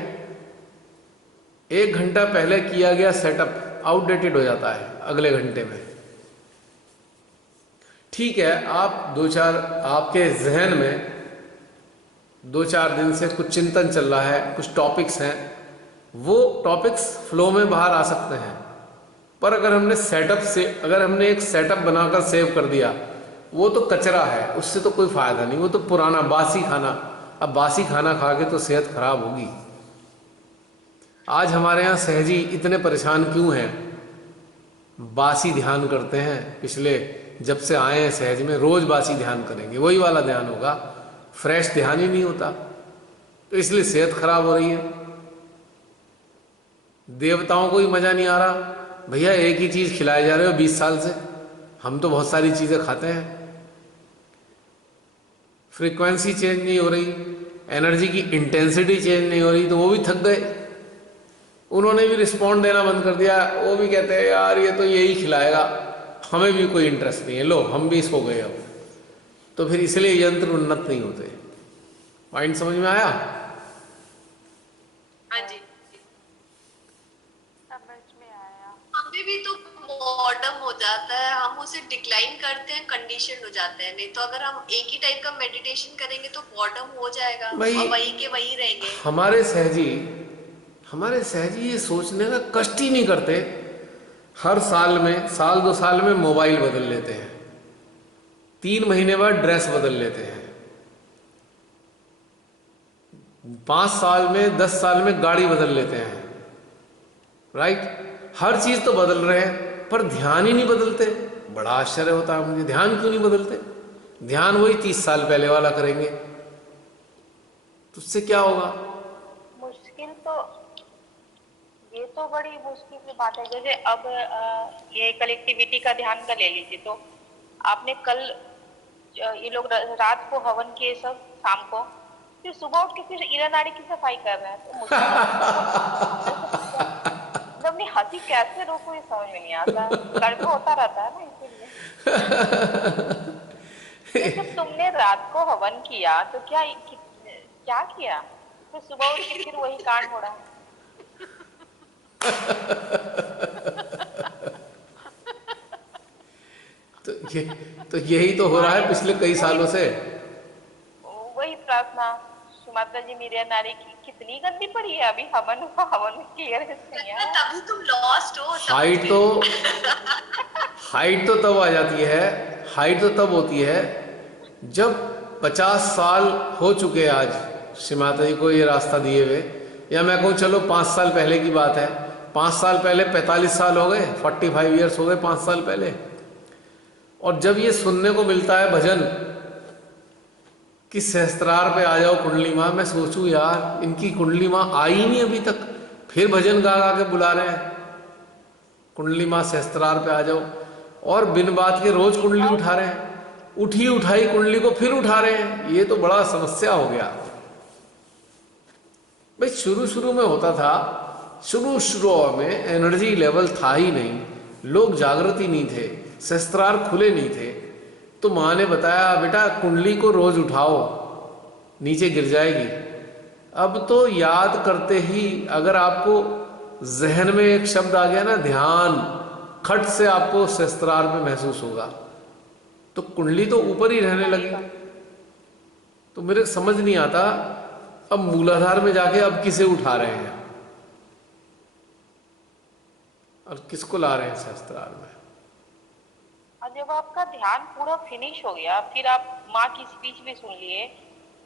1 घंटा पहले किया गया सेटअप आउटडेटेड हो जाता है अगले घंटे में। ठीक है, आप 2-4 आपके जहन में 2-4 दिन से कुछ चिंतन चल रहा है, कुछ टॉपिक्स हैं, वो टॉपिक्स फ्लो में बाहर आ सकते हैं। पर अगर हमने एक सेटअप बनाकर सेव कर दिया, वो तो कचरा है, उससे तो कोई फायदा नहीं, वो तो पुराना बासी खाना। अब बासी खाना खा के तो सेहत खराब होगी। आज हमारे यहाँ सहजी इतने परेशान क्यों हैं? बासी ध्यान करते हैं। पिछले जब से आए हैं सहज में, रोज बासी ध्यान करेंगे, वही वाला ध्यान होगा, फ्रेश ध्यान ही नहीं होता, तो इसलिए सेहत खराब हो रही है। देवताओं को ही मजा नहीं आ रहा, भैया एक ही चीज खिलाए जा रहे हो 20 साल से, हम तो बहुत सारी चीजें खाते हैं। फ्रीक्वेंसी चेंज नहीं हो रही, एनर्जी की इंटेंसिटी चेंज नहीं हो रही, तो वो भी थक गए, उन्होंने भी रिस्पॉन्ड देना बंद कर दिया। वो भी कहते हैं यार ये तो यही खिलाएगा, हमें भी कोई इंटरेस्ट नहीं है, लो हम भी इसको गए अब। तो फिर इसलिए यंत्र उन्नत नहीं होते। पॉइंट समझ में आया? हाँ जी, समझ में आया। हमें भी तो बॉर्डम हो जाता है, हम उसे डिक्लाइन करते हैं, कंडीशन हो जाते हैं। नहीं तो अगर हम एक ही टाइप का मेडिटेशन करेंगे तो बॉर्डम हो जाएगा और वही के वही रहेंगे। हमारे सहजी ये सोचने का कष्ट ही नहीं करते। हर साल में, साल 2 साल में मोबाइल बदल लेते हैं, 3 महीने बाद ड्रेस बदल लेते हैं, 5 साल में, 10 साल में गाड़ी बदल लेते हैं, राइट? हर चीज तो बदल रहे हैं, पर ध्यान ही नहीं बदलते। बड़ा आश्चर्य होता है मुझे, ध्यान क्यों नहीं बदलते? ध्यान वही 30 साल पहले वाला करेंगे, तो उससे क्या होगा? मुश्किल तो ये तो बड़ी मुश्किल की बात है। जैसे अब ये कलेक्टिविटी का ध्यान का ले लीजिए, तो आपने कल ये लोग रात को हवन किए सब, शाम को, फिर सुबह उठ के फिर ईरा नाड़ी की सफाई कर रहे हैं, तो मुझे अपनी हंसी कैसे रोको ये समझ में नहीं आता। गर्व होता रहता है ना, इसीलिए। जब तुमने रात को हवन किया तो क्या किया? फिर सुबह उठ के फिर वही कांड हो रहा है। तो यही तो हो रहा है पिछले कई सालों से। वही प्रार्थना, माता जी मेरी नारी की कितनी गंदी पड़ी है, अभी हवन क्लियर नहीं है। तभी तुम लॉस्ट हो। हाइट तो तब आ जाती है, हाइट तो तब होती है जब 50 साल हो चुके आज श्री माता जी को ये रास्ता दिए हुए, या मैं कहूँ चलो 5 साल पहले की बात है, 5 साल पहले 45 साल हो गए, 45 ईयर्स हो गए 5 साल पहले। और जब ये सुनने को मिलता है भजन कि सहस्त्रार पे आ जाओ कुंडली माँ, मैं सोचूं यार इनकी कुंडली माँ आई ही नहीं अभी तक, फिर भजन गा गा के बुला रहे हैं कुंडली माँ सहस्त्रार पे आ जाओ, और बिन बात के रोज कुंडली उठा रहे हैं, उठी उठाई कुंडली को फिर उठा रहे हैं। ये तो बड़ा समस्या हो गया भाई। शुरू में होता था, शुरू में एनर्जी लेवल था ही नहीं, लोग जागृत ही नहीं थे, सहस्त्रार खुले नहीं थे, तो माँ ने बताया बेटा कुंडली को रोज उठाओ, नीचे गिर जाएगी। अब तो याद करते ही अगर आपको जहन में एक शब्द आ गया ना ध्यान, खट से आपको सहस्त्रार में महसूस होगा, तो कुंडली तो ऊपर ही रहने लगी। तो मेरे समझ नहीं आता अब मूलाधार में जाके अब किसे उठा रहे हैं और किसको ला रहे हैं सहस्त्रार में। और जब आपका ध्यान पूरा फिनिश हो गया, फिर आप माँ की स्पीच भी सुन लिए,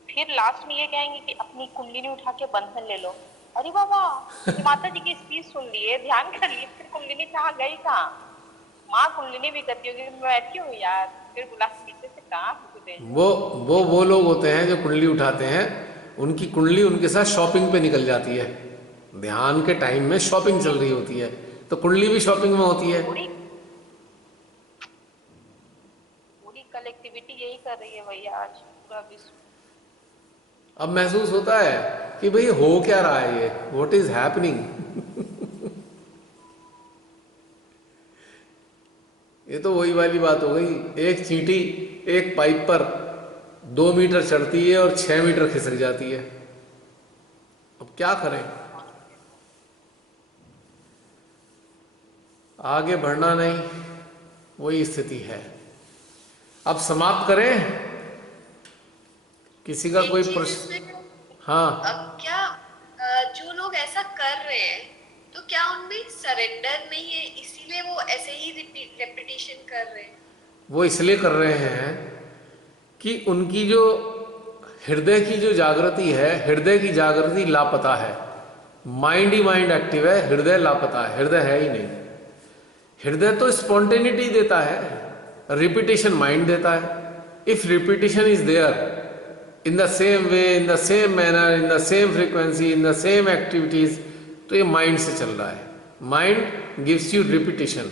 फिर लास्ट में ये कहेंगे कि अपनी कुंडली उठा के बंधन ले लो। अरे बाबा, माता जी की स्पीच सुन लिए, ध्यान कर लिए, फिर कुंडली कहाँ गई? कहाँ माँ कुंडली भी करती होगी, मैं बैठी हूँ यार, फिर बुला पीछे से कहाँ वो लोग होते हैं जो कुंडली उठाते हैं, उनकी कुंडली उनके साथ शॉपिंग पे निकल जाती है। ध्यान के टाइम में शॉपिंग चल रही होती है, तो कुंडली भी शॉपिंग में होती है। पूरी कलेक्टिविटी यही कर रही है भैया आज, पूरा विश्व। अब महसूस होता है कि भाई हो क्या रहा है, ये व्हाट इज हैपनिंग। ये तो वही वाली बात हो गई, एक चींटी एक पाइप पर 2 मीटर चढ़ती है और 6 मीटर खिसक जाती है। अब क्या करें? आगे बढ़ना नहीं, वही स्थिति है। अब समाप्त करें, किसी का एक कोई चीज प्रश्न? इसमें, हाँ, क्या जो लोग ऐसा कर रहे हैं तो क्या उनमें सरेंडर नहीं है, इसीलिए वो ऐसे ही रेपिटेशन कर रहे हैं? वो इसलिए कर रहे हैं कि उनकी जो हृदय की जो जागृति है, हृदय की जागृति लापता है। माइंड ही माइंड एक्टिव है, हृदय लापता है, हृदय है ही नहीं। हृदय तो स्पॉन्टेनिटी देता है, रिपीटेशन माइंड देता है। If repetition is there in the same way, in the same manner, in the same frequency, in the same activities, तो ये माइंड से चल रहा है। Mind gives you repetition,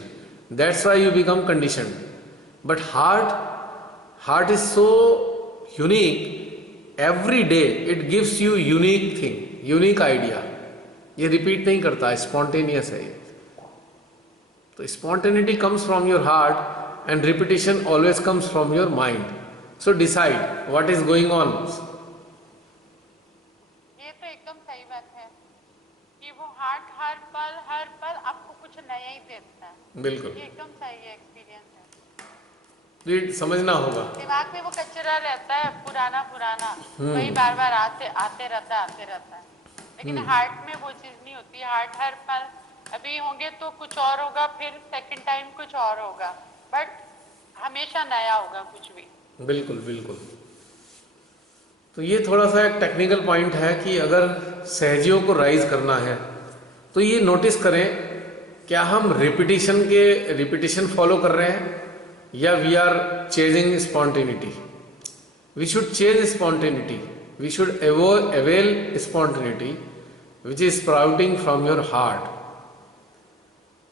that's why you become conditioned. But heart is so unique, every day it gives you unique thing, unique idea. ये repeat नहीं करता, spontaneous है ये। तो spontaneity comes from your heart and repetition always comes from your mind. So decide what is going on. ये तो एकदम सही बात है कि वो हार्ट हर पल आपको कुछ नया ही देता है। बिल्कुल, ये एकदम सही एक्सपीरियंस है। तो ये समझना होगा। दिमाग में वो कचरा रहता है, पुराना वही बार बार आते रहता है। लेकिन हार्ट में वो चीज नहीं होती। हार्ट हर पल, अभी होंगे तो कुछ और होगा, फिर सेकंड टाइम कुछ और होगा, बट हमेशा नया होगा कुछ भी। बिल्कुल बिल्कुल। तो ये थोड़ा सा एक टेक्निकल पॉइंट है कि अगर सहजियों को राइज करना है तो ये नोटिस करें, क्या हम रिपीटेशन फॉलो कर रहे हैं या we are chasing spontaneity. We should chase spontaneity, we should avail spontaneity which is sprouting from your heart.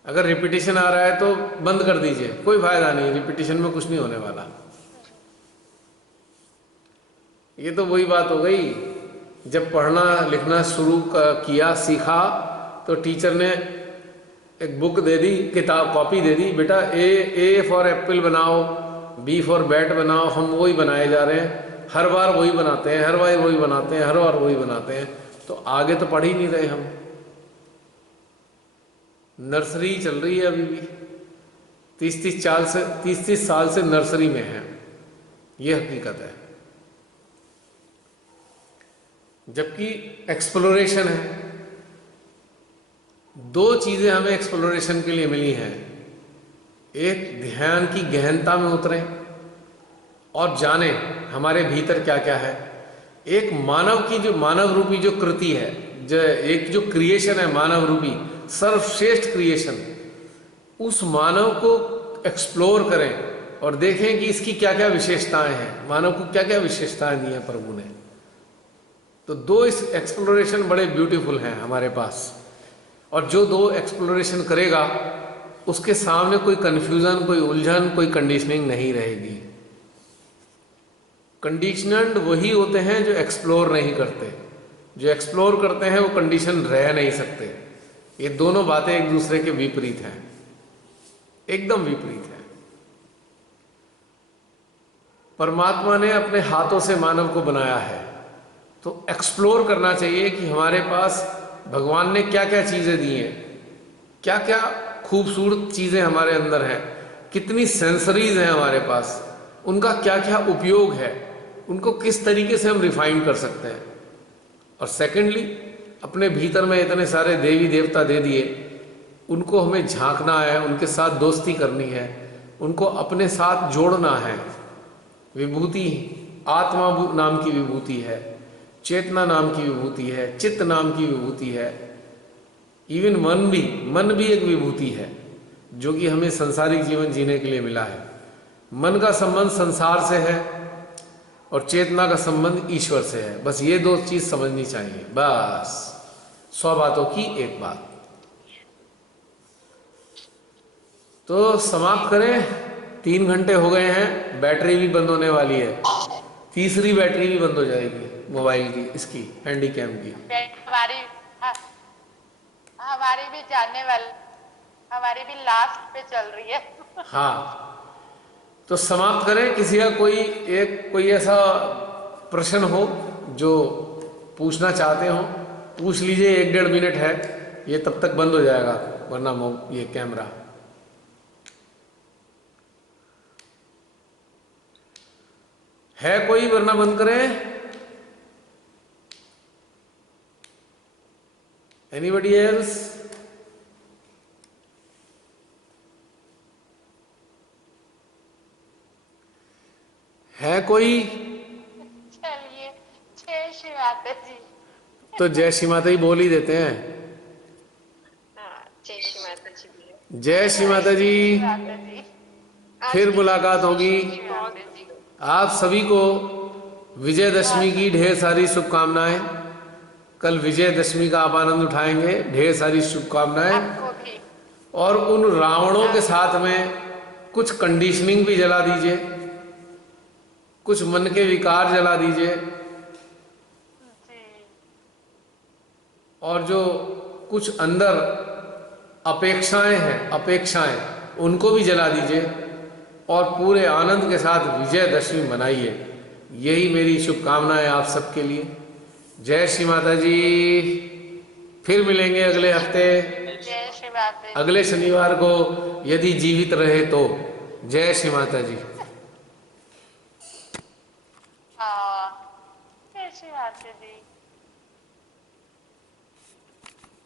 अगर रिपीटेशन आ रहा है तो बंद कर दीजिए, कोई फायदा नहीं, रिपीटेशन में कुछ नहीं होने वाला। ये तो वही बात हो गई, जब पढ़ना लिखना शुरू किया, सीखा, तो टीचर ने एक बुक दे दी, किताब कॉपी दे दी, बेटा ए फॉर एप्पल बनाओ, बी फॉर बैट बनाओ। हम वही बनाए जा रहे हैं, हर बार वही बनाते हैं, हर बार वही बनाते हैं, हर बार वही बनाते हैं, तो आगे तो पढ़ ही नहीं रहे हम। नर्सरी चल रही है अभी भी, 30 साल से नर्सरी में है, ये हकीकत है। जबकि एक्सप्लोरेशन है, दो चीजें हमें एक्सप्लोरेशन के लिए मिली हैं। एक, ध्यान की गहनता में उतरें और जाने हमारे भीतर क्या क्या है। एक मानव रूपी जो कृति है, एक जो क्रिएशन है मानव रूपी, सर्वश्रेष्ठ क्रिएशन, उस मानव को एक्सप्लोर करें और देखें कि इसकी क्या क्या विशेषताएं हैं, मानव को क्या क्या विशेषताएं दी हैं प्रभु ने। तो दो इस एक्सप्लोरेशन बड़े ब्यूटीफुल हैं हमारे पास, और जो दो एक्सप्लोरेशन करेगा उसके सामने कोई कंफ्यूजन, कोई उलझन, कोई कंडीशनिंग नहीं रहेगी। कंडीशनड वही होते हैं जो एक्सप्लोर नहीं करते, जो एक्सप्लोर करते हैं वो कंडीशन रह नहीं सकते। ये दोनों बातें एक दूसरे के विपरीत हैं, एकदम विपरीत है। परमात्मा ने अपने हाथों से मानव को बनाया है, तो एक्सप्लोर करना चाहिए कि हमारे पास भगवान ने क्या क्या चीजें दी हैं, क्या क्या खूबसूरत चीजें हमारे अंदर हैं, कितनी सेंसरीज हैं हमारे पास, उनका क्या क्या उपयोग है, उनको किस तरीके से हम रिफाइन कर सकते हैं। और सेकेंडली, अपने भीतर में इतने सारे देवी देवता दे दिए, उनको हमें झांकना है, उनके साथ दोस्ती करनी है, उनको अपने साथ जोड़ना है। विभूति, आत्मा नाम की विभूति है, चेतना नाम की विभूति है, चित्त नाम की विभूति है, इवन मन भी एक विभूति है जो कि हमें संसारिक जीवन जीने के लिए मिला है। मन का संबंध संसार से है और चेतना का संबंध ईश्वर से है। बस ये दो चीज समझनी चाहिए, बस 100 बातों की एक बात। तो समाप्त करें, 3 घंटे हो गए हैं, बैटरी भी बंद होने वाली है, तीसरी बैटरी भी बंद हो जाएगी मोबाइल की, इसकी हैंडीकैम की। हमारी भी जानने वाली, हमारी भी लास्ट पे चल रही है। हाँ, तो समाप्त करें। किसी का कोई ऐसा प्रश्न हो जो पूछना चाहते हो, पूछ लीजिए। 1-1.5 मिनट है, ये तब तक बंद हो जाएगा, वरना ये कैमरा है कोई, वरना बंद करें? Anybody else? है कोई? चलिए, जय श्री माता जी। तो जय श्री माता ही बोल ही देते हैं। जय श्री माता जी भैया। जय श्री माता जी। माता जी। फिर मुलाकात होगी। माता जी। आप सभी को विजयदशमी की ढेर सारी शुभकामनाएं। कल विजयदशमी का आप आनंद उठाएंगे, ढेर सारी शुभकामनाएं। आपको भी। और उन रावणों के साथ में कुछ कंडीशनिंग भी जला दीजिए, कुछ मन के विकार जला दीजिए, जी। और जो कुछ अंदर अपेक्षाएं हैं, अपेक्षाएं उनको भी जला दीजिए, और पूरे आनंद के साथ विजयदशमी मनाइए। यही मेरी शुभकामनाएं आप सबके लिए। जय श्री माता जी। फिर मिलेंगे अगले हफ्ते, जय श्री माता जी। अगले शनिवार को, यदि जीवित रहे तो। जय श्री माता जी। हाँ, जय श्री माता जी।